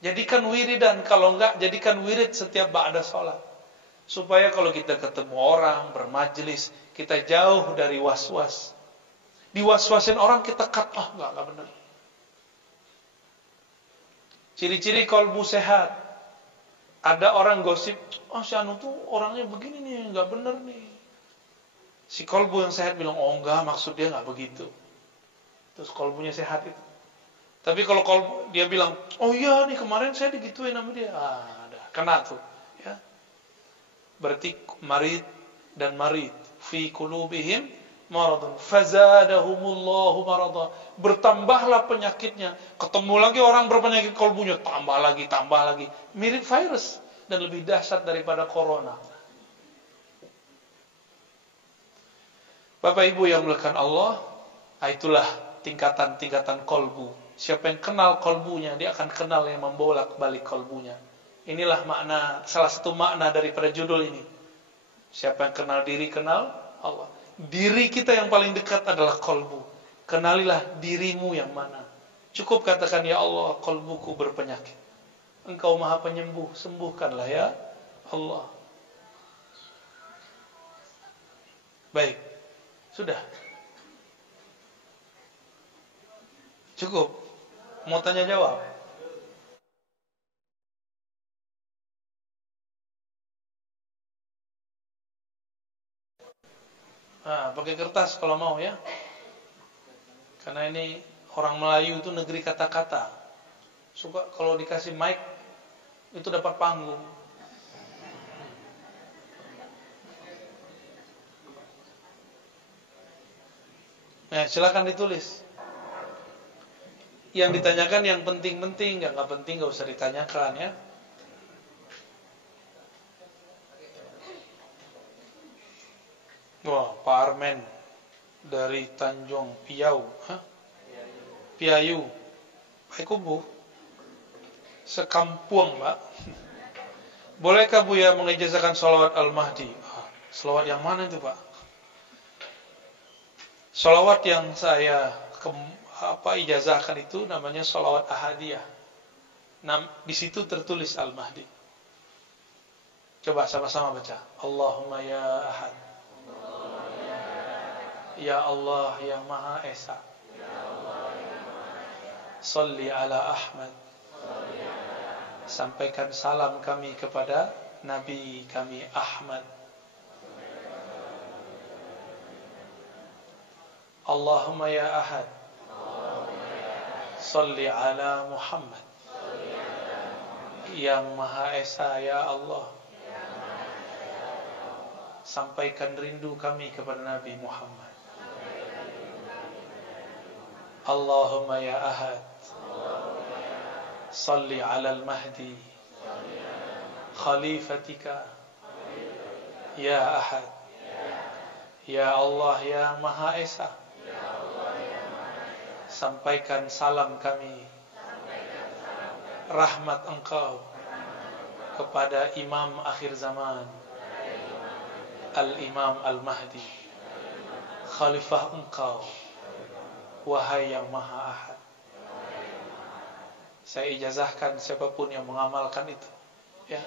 Jadikan wiridan, kalau enggak jadikan wirid setiap ba'da sholat. Supaya kalau kita ketemu orang, bermajelis, kita jauh dari was-was. Diwas-wasin orang, kita cut, enggak benar. Ciri-ciri kalbu sehat. Ada orang gosip, si Anu tuh orangnya begini nih, enggak benar nih. Si kalbu yang sehat bilang, enggak, maksud dia enggak begitu. Terus kalbunya sehat itu. Tapi kalau kalbu dia bilang, iya nih kemarin saya digituin sama dia, ada kena tuh, ya. Berarti marid dan marid fi qulubihim maradun fazadahumullahu marada. Bertambahlah penyakitnya. Ketemu lagi orang berpenyakit kalbunya, tambah lagi. Mirip virus dan lebih dahsyat daripada corona. Bapak Ibu yang dimuliakan Allah, itulah tingkatan-tingkatan kalbu. Siapa yang kenal kalbunya, dia akan kenal yang membolak-balik kalbunya. Inilah makna, salah satu makna daripada judul ini. Siapa yang kenal diri, kenal Allah. Diri kita yang paling dekat adalah kolbu. Kenalilah dirimu yang mana. Cukup katakan, ya Allah, kolbuku berpenyakit. Engkau maha penyembuh, sembuhkanlah ya Allah. Baik, sudah. Cukup. Mau tanya jawab? Nah, pakai kertas kalau mau ya. Karena ini orang Melayu itu negeri kata-kata. Suka kalau dikasih mic itu dapat panggung. Nah, silakan ditulis. Yang ditanyakan yang penting-penting, yang nggak penting nggak usah ditanyakan ya. Wah, Pak Armen dari Tanjung Piau, Piayu, Pak Kubu, sekampung Pak. Bolehkah Buya mengijazahkan sholawat Al-Mahdi? Sholawat yang mana itu Pak? Sholawat yang saya ijazahkan itu namanya sholawat ahadiyah. Di situ tertulis Al-Mahdi. Coba sama-sama baca. Allahumma ya ahad. Ya Allah yang Maha Esa. Salli ala Ahmad. Sampaikan salam kami kepada Nabi kami Ahmad. Allahumma ya ahad. Salli ala Muhammad. Yang Maha Esa ya Allah. Sampaikan rindu kami kepada Nabi Muhammad. Allahumma ya ahad. Salli ala al-Mahdi. Khalifatika. Ya ahad. Ya Allah ya Maha Esa. Sampaikan salam kami, rahmat Engkau kepada Imam akhir zaman, Al-Imam Al-Mahdi, Khalifah Engkau, wahai yang Maha Ahad. Saya ijazahkan siapapun yang mengamalkan itu ya.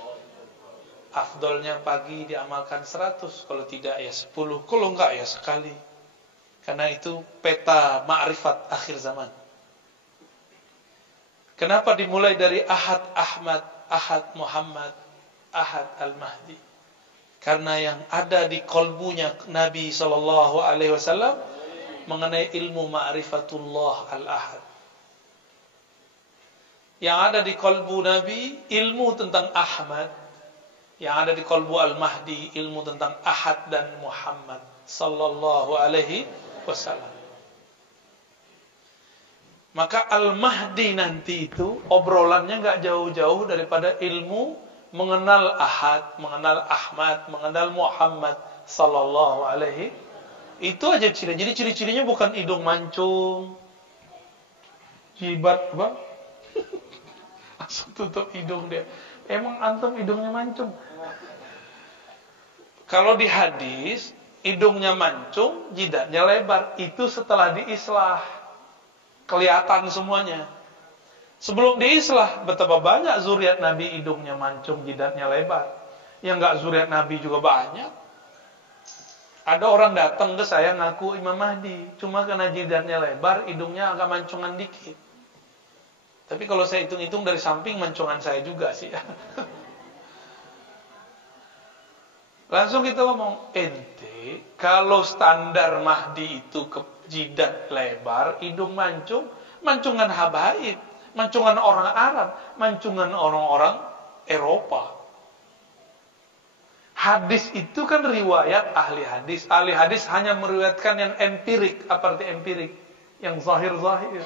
Afdolnya pagi diamalkan 100, kalau tidak ya 10, kalau enggak ya sekali. Karena itu peta ma'rifat akhir zaman. Kenapa dimulai dari Ahad Ahmad, Ahad Muhammad, Ahad Al-Mahdi? Karena yang ada di kolbunya Nabi SAW mengenai ilmu ma'rifatullah Al-Ahad. Yang ada di kolbu Nabi ilmu tentang Ahmad. Yang ada di kolbu Al-Mahdi ilmu tentang Ahad dan Muhammad sallallahu alaihi wasallam. Maka Al-Mahdi nanti itu obrolannya gak jauh-jauh daripada ilmu mengenal Ahad, mengenal Ahmad, mengenal Muhammad sallallahu alaihi. Itu aja ciri. Jadi ciri-cirinya bukan hidung mancung, jibat apa? Langsung tutup hidung dia. Emang antum hidungnya mancung? Kalau di hadis hidungnya mancung, jidatnya lebar. Itu setelah diislah, kelihatan semuanya. Sebelum diislah, betapa banyak zuriat Nabi hidungnya mancung, jidatnya lebar. Yang enggak zuriat Nabi juga banyak. Ada orang datang ke saya ngaku Imam Mahdi, cuma karena jidatnya lebar, hidungnya agak mancungan dikit. Tapi kalau saya hitung-hitung dari samping mancungan saya juga sih. Langsung kita ngomong, ente kalau standar Mahdi itu ke jidat lebar, hidung mancung, mancungan habaib, mancungan orang Arab, mancungan orang-orang Eropa. Hadis itu kan riwayat ahli hadis. Ahli hadis hanya meriwayatkan yang empirik. Apa arti empirik? Yang zahir-zahir.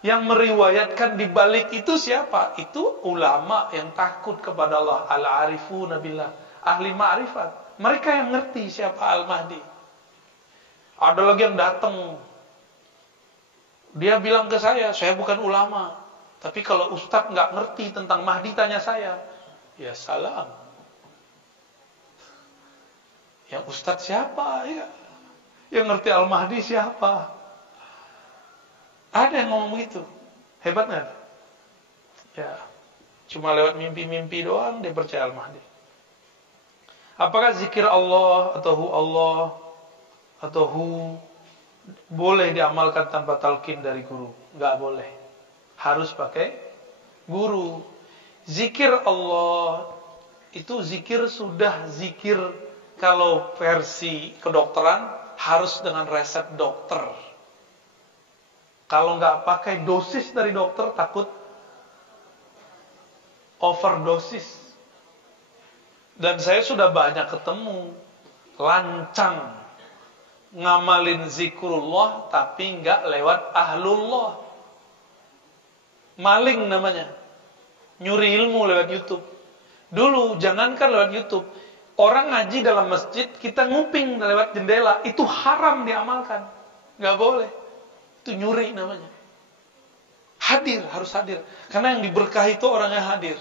Yang meriwayatkan di balik itu siapa? Itu ulama yang takut kepada Allah. Al-arifuna billah. Ahli ma'rifat. Mereka yang ngerti siapa Al-Mahdi. Ada lagi yang datang. Dia bilang ke saya bukan ulama. Tapi kalau ustadz nggak ngerti tentang Mahdi, tanya saya, ya salam. Yang ustadz siapa ya? Yang ngerti Al-Mahdi siapa? Ada yang ngomong begitu. Hebat nggak? Ya, cuma lewat mimpi-mimpi doang dia percaya Al-Mahdi. Apakah zikir Allah atau hu boleh diamalkan tanpa talqin dari guru? Nggak boleh. Harus pakai guru. Zikir Allah itu zikir sudah zikir, kalau versi kedokteran harus dengan resep dokter. Kalau nggak pakai dosis dari dokter, takut overdosis. Dan saya sudah banyak ketemu lancang ngamalin zikrullah tapi nggak lewat ahlullah. Maling namanya. Nyuri ilmu lewat YouTube. Dulu jangankan lewat YouTube, orang ngaji dalam masjid, kita nguping lewat jendela, itu haram diamalkan. Nggak boleh. Itu nyuri namanya. Hadir, harus hadir. Karena yang diberkahi itu orang yang hadir.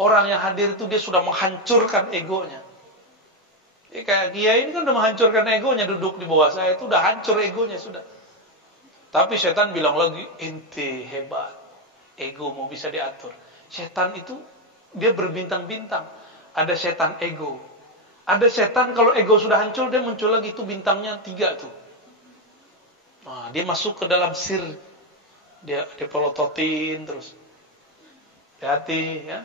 Orang yang hadir itu dia sudah menghancurkan egonya. Kayak Kiai ini kan udah menghancurkan egonya, duduk di bawah saya itu udah hancur egonya sudah. Tapi setan bilang lagi, ente hebat, ego mau bisa diatur. Setan itu dia berbintang-bintang. Ada setan ego. Ada setan kalau ego sudah hancur, dia muncul lagi, itu bintangnya 3 tuh. Nah, dia masuk ke dalam sir. Dia pelototin terus. Hati-hati ya.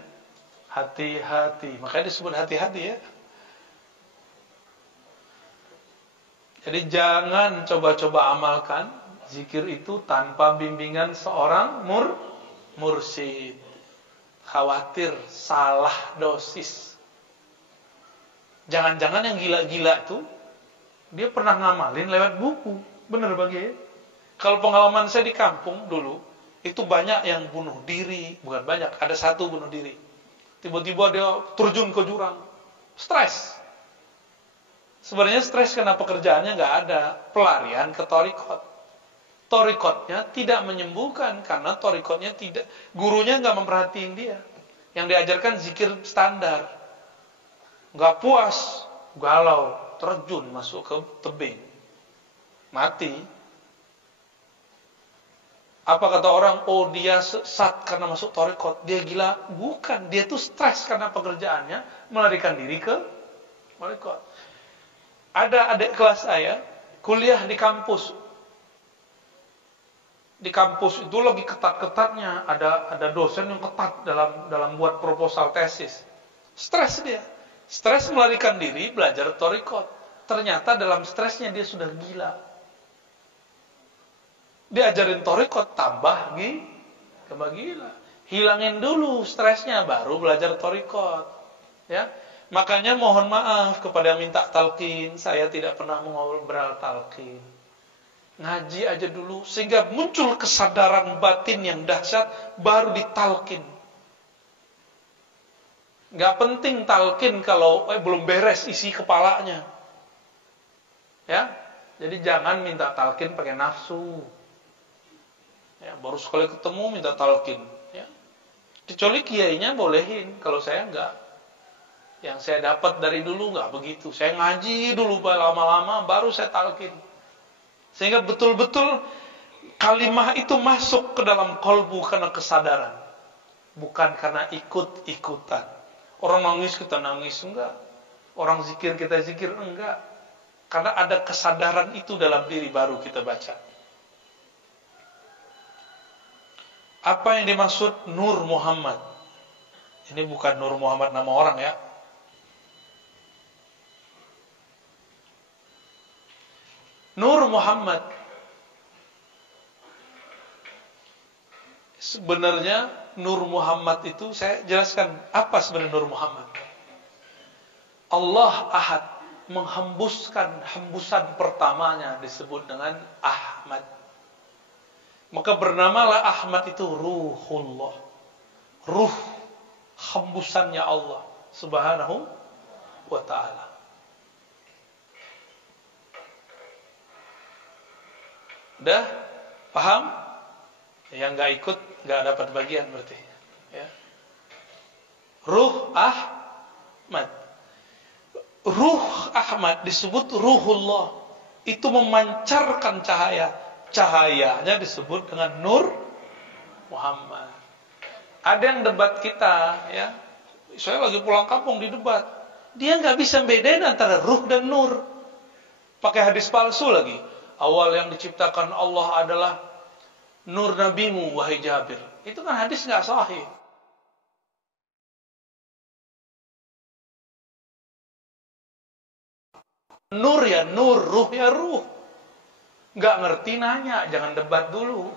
Hati-hati. Makanya disebut hati-hati ya. Jadi jangan coba-coba amalkan zikir itu tanpa bimbingan seorang mursyid. Khawatir salah dosis. Jangan-jangan yang gila-gila tuh dia pernah ngamalin lewat buku. Bener bagi. Kalau pengalaman saya di kampung dulu, itu banyak yang bunuh diri. Bukan banyak, ada satu bunuh diri. Tiba-tiba dia terjun ke jurang. Stres. Sebenarnya stres karena pekerjaannya nggak ada. Pelarian ke torikot. Torikotnya tidak menyembuhkan karena torikotnya tidak, gurunya nggak memperhatiin dia. Yang diajarkan zikir standar. Nggak puas, galau, terjun masuk ke tebing, mati. Apa kata orang? Oh, dia sesat karena masuk torikot, dia gila. Bukan, dia tuh stres karena pekerjaannya, melarikan diri ke torikot. Ada adik kelas saya kuliah di kampus. Di kampus itu lagi ketat-ketatnya, ada dosen yang ketat dalam buat proposal tesis. Stres dia. Stres melarikan diri belajar torikot. Ternyata dalam stresnya dia sudah gila. Diajarin torikot tambah gila. Hilangin dulu stresnya baru belajar torikot. Ya. Makanya mohon maaf kepada yang minta talqin, saya tidak pernah mengobrol talqin. Ngaji aja dulu sehingga muncul kesadaran batin yang dahsyat, baru ditalqin. Gak penting talqin kalau belum beres isi kepalanya. Ya, jadi jangan minta talqin pakai nafsu. Ya, baru sekali ketemu minta talqin. Ya. Kecuali kiainya bolehin, kalau saya enggak. Yang saya dapat dari dulu nggak begitu. Saya ngaji dulu lama-lama, baru saya talqin. Sehingga betul-betul kalimah itu masuk ke dalam kolbu karena kesadaran. Bukan karena ikut-ikutan. Orang nangis kita nangis, enggak. Orang zikir kita zikir, enggak. Karena ada kesadaran itu dalam diri baru kita baca. Apa yang dimaksud Nur Muhammad? Ini bukan Nur Muhammad nama orang ya. Nur Muhammad sebenarnya Nur Muhammad itu saya jelaskan apa sebenarnya Nur Muhammad. Allah Ahad menghembuskan hembusan pertamanya disebut dengan Ahmad. Maka bernamalah Ahmad itu Ruhullah. Ruh hembusannya Allah Subhanahu wa ta'ala. Udah? Paham? Yang nggak ikut nggak dapat bagian berarti. Ya. Ruh Ahmad. Ruh Ahmad disebut ruhullah. Itu memancarkan cahaya. Cahayanya disebut dengan Nur Muhammad. Ada yang debat kita, ya. Saya lagi pulang kampung di debat. Dia nggak bisa bedain antara ruh dan nur. Pakai hadis palsu lagi. Awal yang diciptakan Allah adalah nur nabimu, wahai Jabir. Itu kan hadis nggak sahih. Nur ya nur, ruh ya ruh. Nggak ngerti nanya, jangan debat dulu.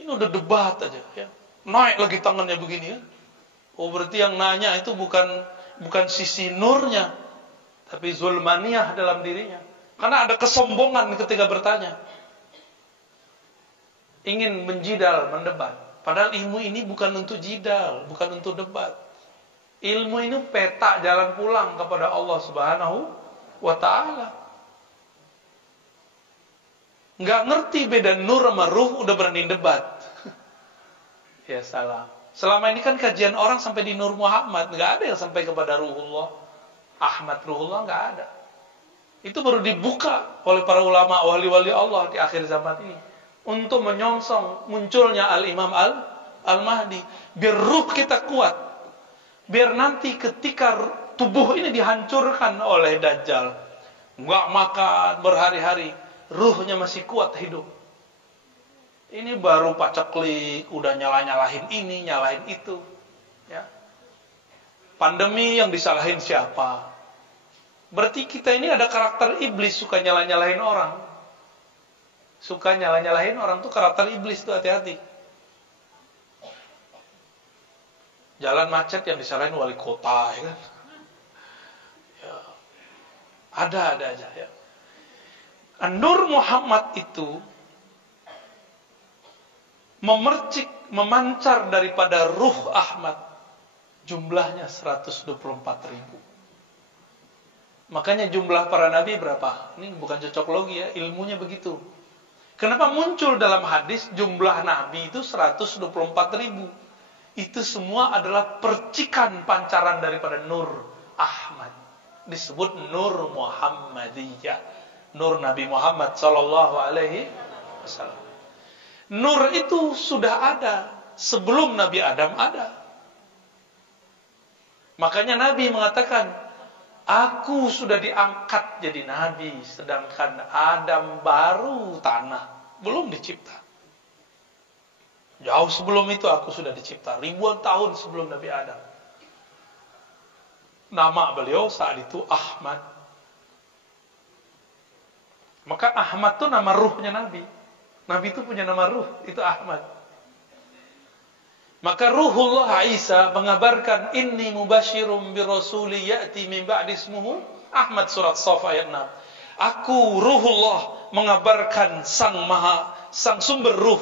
Ini udah debat aja, ya. Naik lagi tangannya begini, ya. Oh, berarti yang nanya itu bukan sisi nurnya, tapi zulmaniyah dalam dirinya. Karena ada kesombongan ketika bertanya. Ingin menjidal, mendebat. Padahal ilmu ini bukan untuk jidal, bukan untuk debat. Ilmu ini peta jalan pulang kepada Allah Subhanahu wa ta'ala. Nggak ngerti beda nur sama ruh, udah berani debat. Ya salah. Selama ini kan kajian orang sampai di Nur Muhammad, nggak ada yang sampai kepada Ruhullah, Ahmad Ruhullah, nggak ada. Itu baru dibuka oleh para ulama wali-wali Allah di akhir zaman ini untuk menyongsong munculnya Al-Imam Al-Mahdi, biar ruh kita kuat, biar nanti ketika tubuh ini dihancurkan oleh Dajjal, nggak makan berhari-hari, ruhnya masih kuat hidup. Ini baru paceklik, udah nyalahin ini, nyalahin itu. Ya. Pandemi yang disalahin siapa? Berarti kita ini ada karakter iblis, suka nyalahin orang. Suka nyalahin orang tuh karakter iblis tuh, hati-hati. Jalan macet yang disalahin wali kota, ya kan? Ya. Ada aja, ya. Nur Muhammad itu memercik, memancar daripada ruh Ahmad, jumlahnya 124.000. Makanya jumlah para nabi berapa? Ini bukan cocok logi, ya, ilmunya begitu. Kenapa muncul dalam hadis jumlah nabi itu 124.000? Itu semua adalah percikan pancaran daripada Nur Ahmad. Disebut Nur Muhammadiyah, Nur Nabi Muhammad sallallahu alaihi wasallam. Nur itu sudah ada sebelum Nabi Adam ada. Makanya Nabi mengatakan, aku sudah diangkat jadi Nabi, sedangkan Adam baru tanah, belum dicipta. Jauh sebelum itu aku sudah dicipta, ribuan tahun sebelum Nabi Adam. Nama beliau saat itu Ahmad. Maka Ahmad itu nama ruhnya Nabi. Nabi itu punya nama ruh, itu Ahmad. Maka Ruhullah Isa mengabarkan, inni mubasyirum birasuli ya'ti min ba'di ismuhu Ahmad, surat Shaf ayat 6. Aku Ruhullah mengabarkan sang sumber ruh,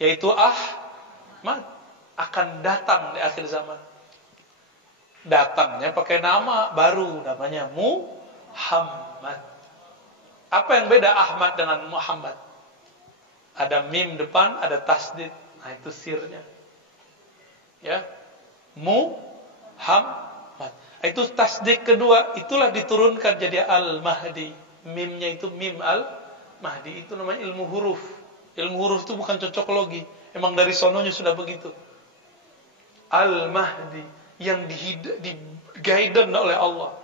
yaitu Ahmad, akan datang di akhir zaman. Datangnya pakai nama baru, namanya Muhammad. Apa yang beda Ahmad dengan Muhammad? Ada mim depan, ada tasdid. Nah, itu sirnya. Ya. Muhammad. Itu tasdid kedua, itulah diturunkan jadi Al-Mahdi. Mimnya itu mim Al-Mahdi. Itu namanya ilmu huruf. Ilmu huruf itu bukan cocok logi. Emang dari sononya sudah begitu. Al-Mahdi yang di-guidance oleh Allah.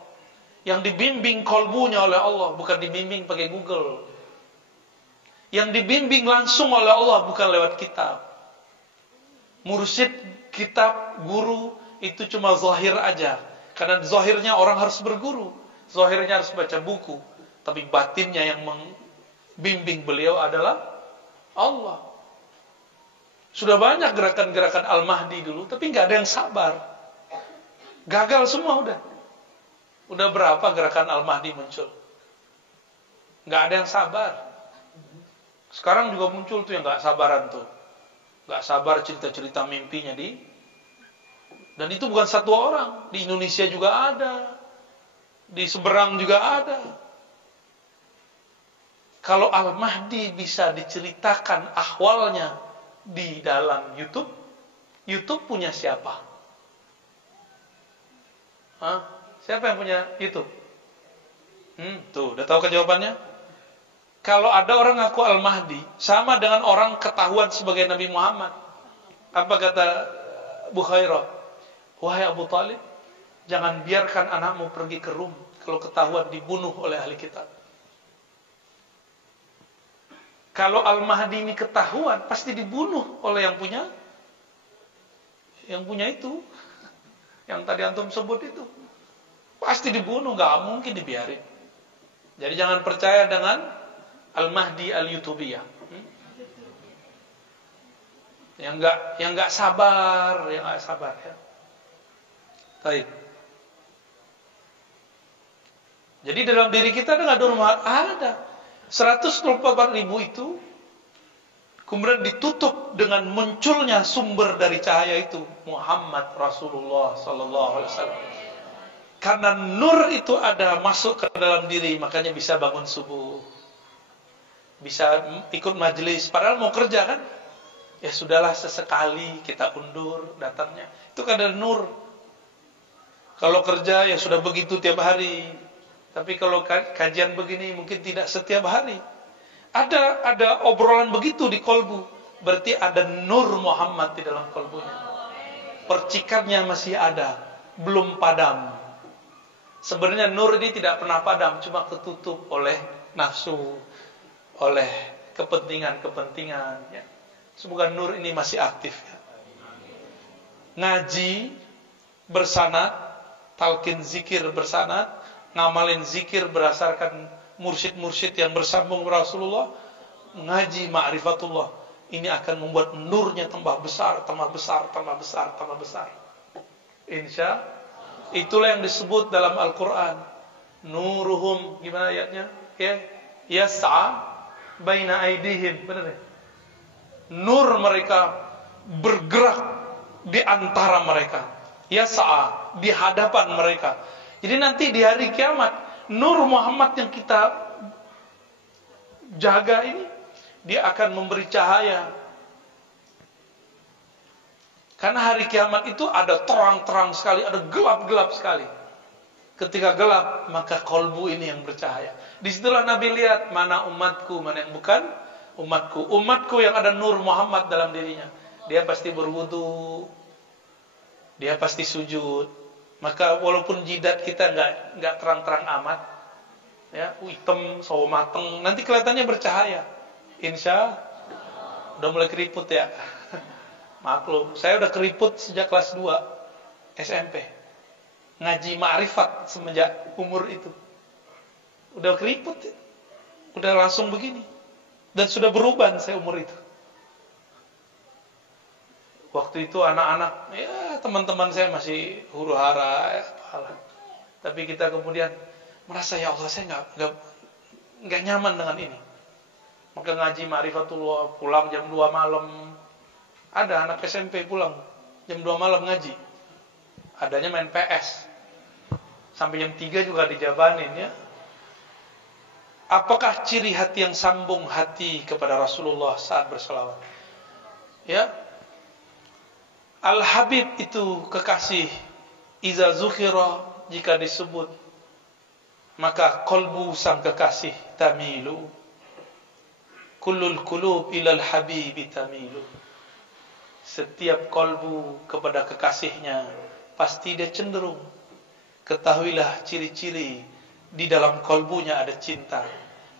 Yang dibimbing kolbunya oleh Allah, bukan dibimbing pakai Google. Yang dibimbing langsung oleh Allah, bukan lewat kitab. Mursyid, kitab, guru, itu cuma zahir aja. Karena zahirnya orang harus berguru. Zahirnya harus baca buku. Tapi batinnya yang membimbing beliau adalah Allah. Sudah banyak gerakan-gerakan Al-Mahdi dulu, tapi nggak ada yang sabar. Gagal semua udah. Udah berapa gerakan Al-Mahdi muncul? Nggak ada yang sabar. Sekarang juga muncul tuh yang gak sabaran tuh. Gak sabar cerita-cerita mimpinya dan itu bukan satu orang. Di Indonesia juga ada. Di seberang juga ada. Kalau Al-Mahdi bisa diceritakan ahwalnya di dalam YouTube, YouTube punya siapa? Hah? Siapa yang punya YouTube? Tuh, udah tahu kan jawabannya? Kalau ada orang ngaku Al-Mahdi, sama dengan orang ketahuan sebagai Nabi Muhammad. Apa kata Bukhairah? Wahai Abu Talib, jangan biarkan anakmu pergi ke Rum kalau ketahuan dibunuh oleh ahli kitab. Kalau Al-Mahdi ini ketahuan, pasti dibunuh oleh yang punya itu. Yang tadi antum sebut itu. Pasti dibunuh, gak mungkin dibiarin. Jadi jangan percaya dengan Al-Mahdi Al-Yutubiyah. Yang gak sabar ya. Baik. Jadi dalam diri kita ada nggak ada. 124.000 itu kemudian ditutup dengan munculnya sumber dari cahaya itu, Muhammad Rasulullah sallallahu alaihi wasallam. Karena nur itu ada masuk ke dalam diri, makanya bisa bangun subuh, bisa ikut majelis, padahal mau kerja kan, ya sudahlah sesekali kita undur datangnya, itu karena nur. Kalau kerja ya sudah begitu tiap hari. Tapi kalau kajian begini mungkin tidak setiap hari. Ada obrolan begitu di kolbu, berarti ada nur Muhammad di dalam kolbunya. Percikannya masih ada, belum padam. Sebenarnya nur ini tidak pernah padam, cuma ketutup oleh nafsu, oleh kepentingan-kepentingan. Ya. Semoga nur ini masih aktif. Ya. Ngaji bersanad, talqin zikir bersanad, ngamalin zikir berdasarkan mursyid-mursyid yang bersambung Rasulullah, ngaji ma'rifatullah, ini akan membuat nurnya tambah besar, tambah besar, tambah besar, tambah besar. Insya itulah yang disebut dalam Al-Quran, nuruhum, gimana ayatnya? Ya, yas'a baina aidihim, benar ya? Nur mereka bergerak di antara mereka, yas'a di hadapan mereka. Jadi nanti di hari kiamat, nur Muhammad yang kita jaga ini, dia akan memberi cahaya. Karena hari kiamat itu ada terang-terang sekali, ada gelap-gelap sekali. Ketika gelap, maka kolbu ini yang bercahaya. Disitulah Nabi lihat mana umatku, mana yang bukan umatku. Umatku yang ada nur Muhammad dalam dirinya, dia pasti berwudu, dia pasti sujud. Maka walaupun jidat kita nggak terang-terang amat, ya, hitam, sawo mateng, nanti kelihatannya bercahaya. Insya udah mulai keriput ya. Maklum, saya udah keriput sejak kelas 2 SMP. Ngaji ma'rifat semenjak umur itu. Udah keriput, udah langsung begini. Dan sudah beruban saya umur itu. Waktu itu anak-anak, ya teman-teman saya masih huru hara, ya, apalah. Tapi kita kemudian merasa, ya Allah, saya nggak nyaman dengan ini. Maka ngaji ma'rifatullah, pulang jam 2 malam. Ada anak SMP pulang jam 2 malam ngaji. Adanya main PS. Sampai jam 3 juga dijabanin ya. Apakah ciri hati yang sambung hati kepada Rasulullah saat berselawat? Ya. Al-Habib itu kekasih. Iza zukhira, jika disebut, maka kolbu sang kekasih tamilu. Kullul kulub ilal habibi tamilu. Setiap kolbu kepada kekasihnya pasti dia cenderung. Ketahuilah ciri-ciri di dalam kolbunya ada cinta.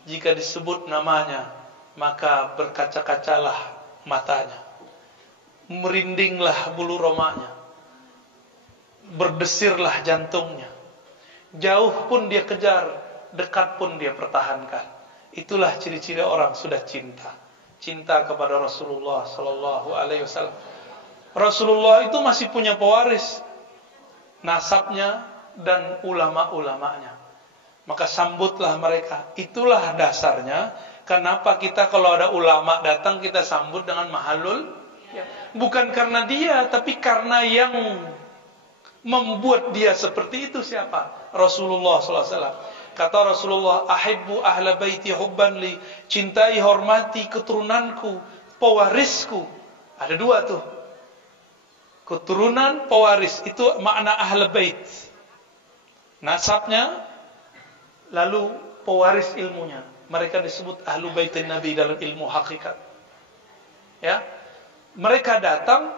Jika disebut namanya, maka berkaca-kacalah matanya, merindinglah bulu romanya, berdesirlah jantungnya. Jauh pun dia kejar, dekat pun dia pertahankan. Itulah ciri-ciri orang sudah cinta. Cinta kepada Rasulullah sallallahu alaihi wasallam. Rasulullah itu masih punya pewaris, nasabnya dan ulama-ulamanya. Maka sambutlah mereka. Itulah dasarnya kenapa kita kalau ada ulama datang kita sambut dengan mahalul. Bukan karena dia, tapi karena yang membuat dia seperti itu siapa? Rasulullah SAW. Kata Rasulullah, ahibbu ahla baiti hubban li, cintai hormati keturunanku, pewarisku. Ada dua tuh, keturunan, pewaris, itu makna ahla bait. Nasabnya, lalu pewaris ilmunya. Mereka disebut ahlu baitin Nabi dalam ilmu hakikat. Ya, mereka datang,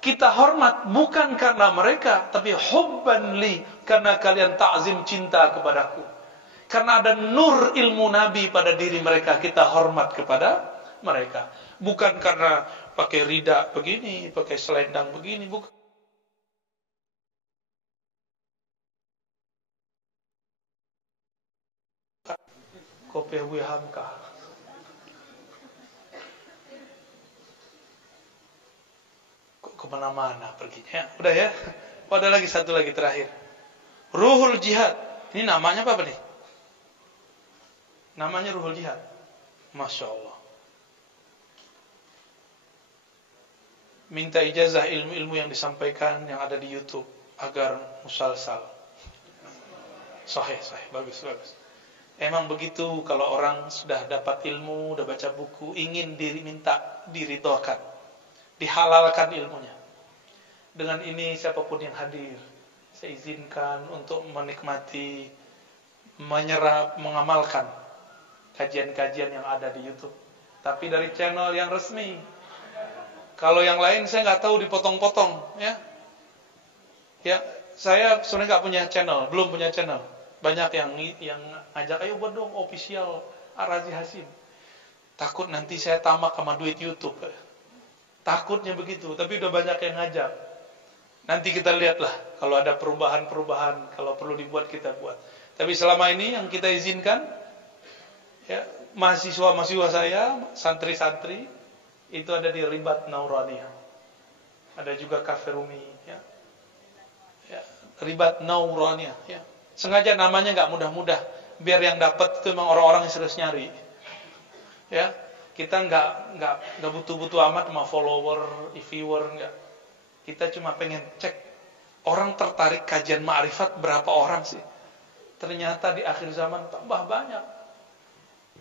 kita hormat bukan karena mereka, tapi hubban li, karena kalian ta'zim, cinta kepadaku. Karena ada nur ilmu Nabi pada diri mereka, kita hormat kepada mereka. Bukan karena pakai rida begini, pakai selendang begini, bukan. Kopi Abu Hamka. Kok kemana-mana perginya? Udah ya? Oh, ada lagi satu lagi terakhir. Ruhul Jihad. Ini namanya apa nih? Namanya Ruhul Jihad. Masya Allah. Minta ijazah ilmu-ilmu yang disampaikan yang ada di YouTube agar musalsal. Sahih, bagus. Emang begitu, kalau orang sudah dapat ilmu, sudah baca buku, ingin minta diridhokan, dihalalkan ilmunya. Dengan ini siapapun yang hadir, saya izinkan untuk menikmati, menyerap, mengamalkan kajian-kajian yang ada di YouTube. Tapi dari channel yang resmi. Kalau yang lain saya nggak tahu, dipotong-potong, ya. Ya, saya sebenarnya nggak punya channel, belum punya channel. Banyak yang ngajak, ayo buat dong official Ar-Razi Hasim. Takut nanti saya tamak sama duit YouTube. Takutnya begitu, tapi udah banyak yang ngajak. Nanti kita lihatlah, kalau ada perubahan-perubahan, kalau perlu dibuat kita buat. Tapi selama ini yang kita izinkan, ya, mahasiswa saya, santri-santri, itu ada di Ribat Nauraniyah. Ada juga Cafe Rumi, ya. Ribat Nauraniyah, ya. Sengaja namanya nggak mudah-mudah, biar yang dapat itu memang orang-orang yang serius nyari. Ya, kita nggak butuh-butuh amat sama follower, viewer, nggak. Kita cuma pengen cek orang tertarik kajian ma'rifat berapa orang sih. Ternyata di akhir zaman tambah banyak.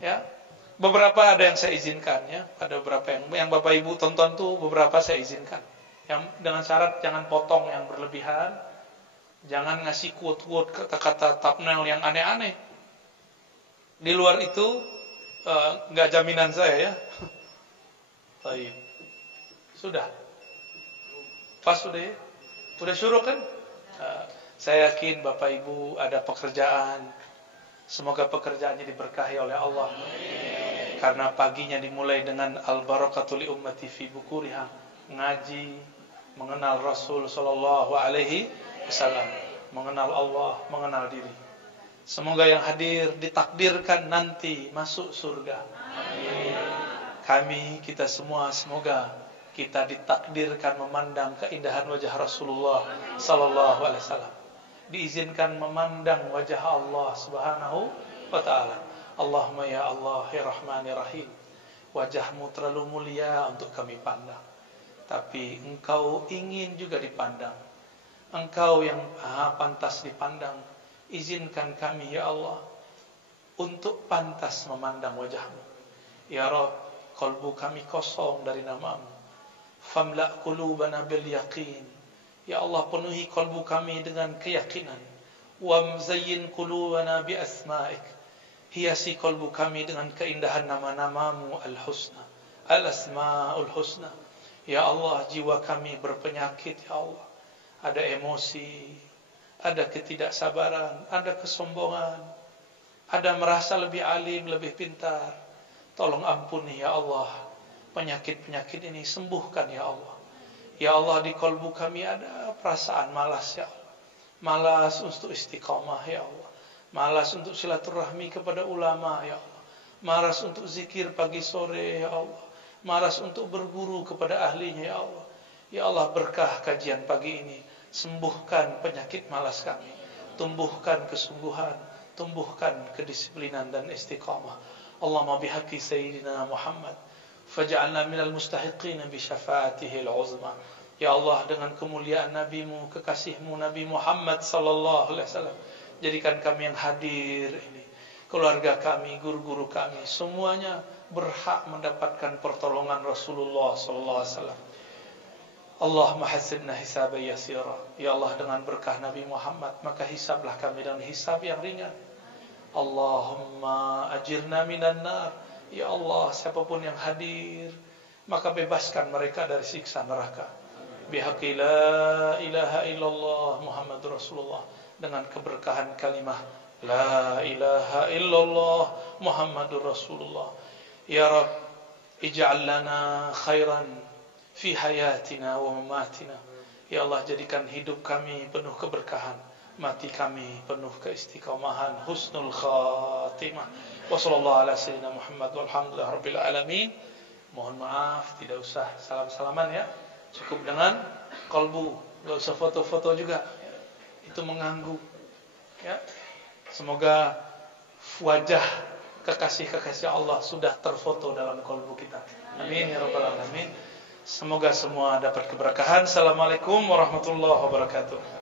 Ya, beberapa ada yang saya izinkan, ya. Ada beberapa yang Bapak Ibu tonton tuh beberapa saya izinkan. Yang dengan syarat jangan potong yang berlebihan. Jangan ngasih quote-quote, kata-kata thumbnail yang aneh-aneh. Di luar itu nggak jaminan saya, ya. Baik. Sudah. Pas sudah. Udah suruh kan? Saya yakin Bapak Ibu ada pekerjaan. Semoga pekerjaannya diberkahi oleh Allah. Karena paginya dimulai dengan al-barakatul li ummati fi bukuriha, ngaji, mengenal Rasul sallallahu alaihi wasallam, mengenal Allah, mengenal diri. Semoga yang hadir ditakdirkan nanti masuk surga. Amin. Kami, kita semua, semoga kita ditakdirkan memandang keindahan wajah Rasulullah sallallahu alaihi wasallam. Diizinkan memandang wajah Allah Subhanahu wa taala. Allahumma ya Allah ya Rahman ya Rahim. Wajahmu terlalu mulia untuk kami pandang, tapi Engkau ingin juga dipandang. Engkau yang pantas dipandang. Izinkan kami ya Allah untuk pantas memandang wajahmu. Ya Rabb, kalbu kami kosong dari namamu. Famla' qulubana bil yaqin. Ya Allah, penuhi kalbu kami dengan keyakinan. Wamzayyin qulubana bi asma'ik. Hiasi kalbu kami dengan keindahan nama-namamu al-husna, al-asma'ul husna. Ya Allah, jiwa kami berpenyakit ya Allah. Ada emosi, ada ketidaksabaran, ada kesombongan, ada merasa lebih alim, lebih pintar. Tolong ampuni ya Allah penyakit-penyakit ini, sembuhkan ya Allah. Ya Allah, di kalbu kami ada perasaan malas ya Allah. Malas untuk istiqamah ya Allah. Malas untuk silaturahmi kepada ulama ya Allah. Malas untuk zikir pagi sore ya Allah. Malas untuk berguru kepada ahlinya ya Allah. Ya Allah, berkah kajian pagi ini. Sembuhkan penyakit malas kami. Tumbuhkan kesungguhan, tumbuhkan kedisiplinan dan istiqamah. Allahumma bihaqqi sayyidina Muhammad faj'alna minal mustahiqin bi syafaatihi al-uzma. Ya Allah, dengan kemuliaan nabimu, kekasihmu Nabi Muhammad sallallahu alaihi wasallam, jadikan kami yang hadir ini, keluarga kami, guru-guru kami, semuanya berhak mendapatkan pertolongan Rasulullah sallallahu alaihi wasallam. Allahumma hasinna hisaban yasira. Ya Allah, dengan berkah Nabi Muhammad, maka hisablah kami dengan hisab yang ringan. Allahumma ajirna minan nar. Ya Allah, siapapun yang hadir, maka bebaskan mereka dari siksa neraka. Bihaqqi la ilaha illallah Muhammadur Rasulullah, dengan keberkahan kalimah la ilaha illallah Muhammadur Rasulullah. Ya Rabb, ij'al lana khairan fi hayatina wa mamatina. Ya Allah, jadikan hidup kami penuh keberkahan, mati kami penuh keistiqomahan, husnul khatimah. Wa sallallahu ala sayyidina Muhammad walhamdulillah rabbil alamin. Mohon maaf, tidak usah salam-salaman ya. Cukup dengan qalbu, enggak usah foto-foto juga. Itu mengganggu. Ya. Semoga wajah kekasih-kekasih Allah sudah terfoto dalam qalbu kita. Amin ya rabbal alamin. Semoga semua dapat keberkahan. Assalamualaikum warahmatullahi wabarakatuh.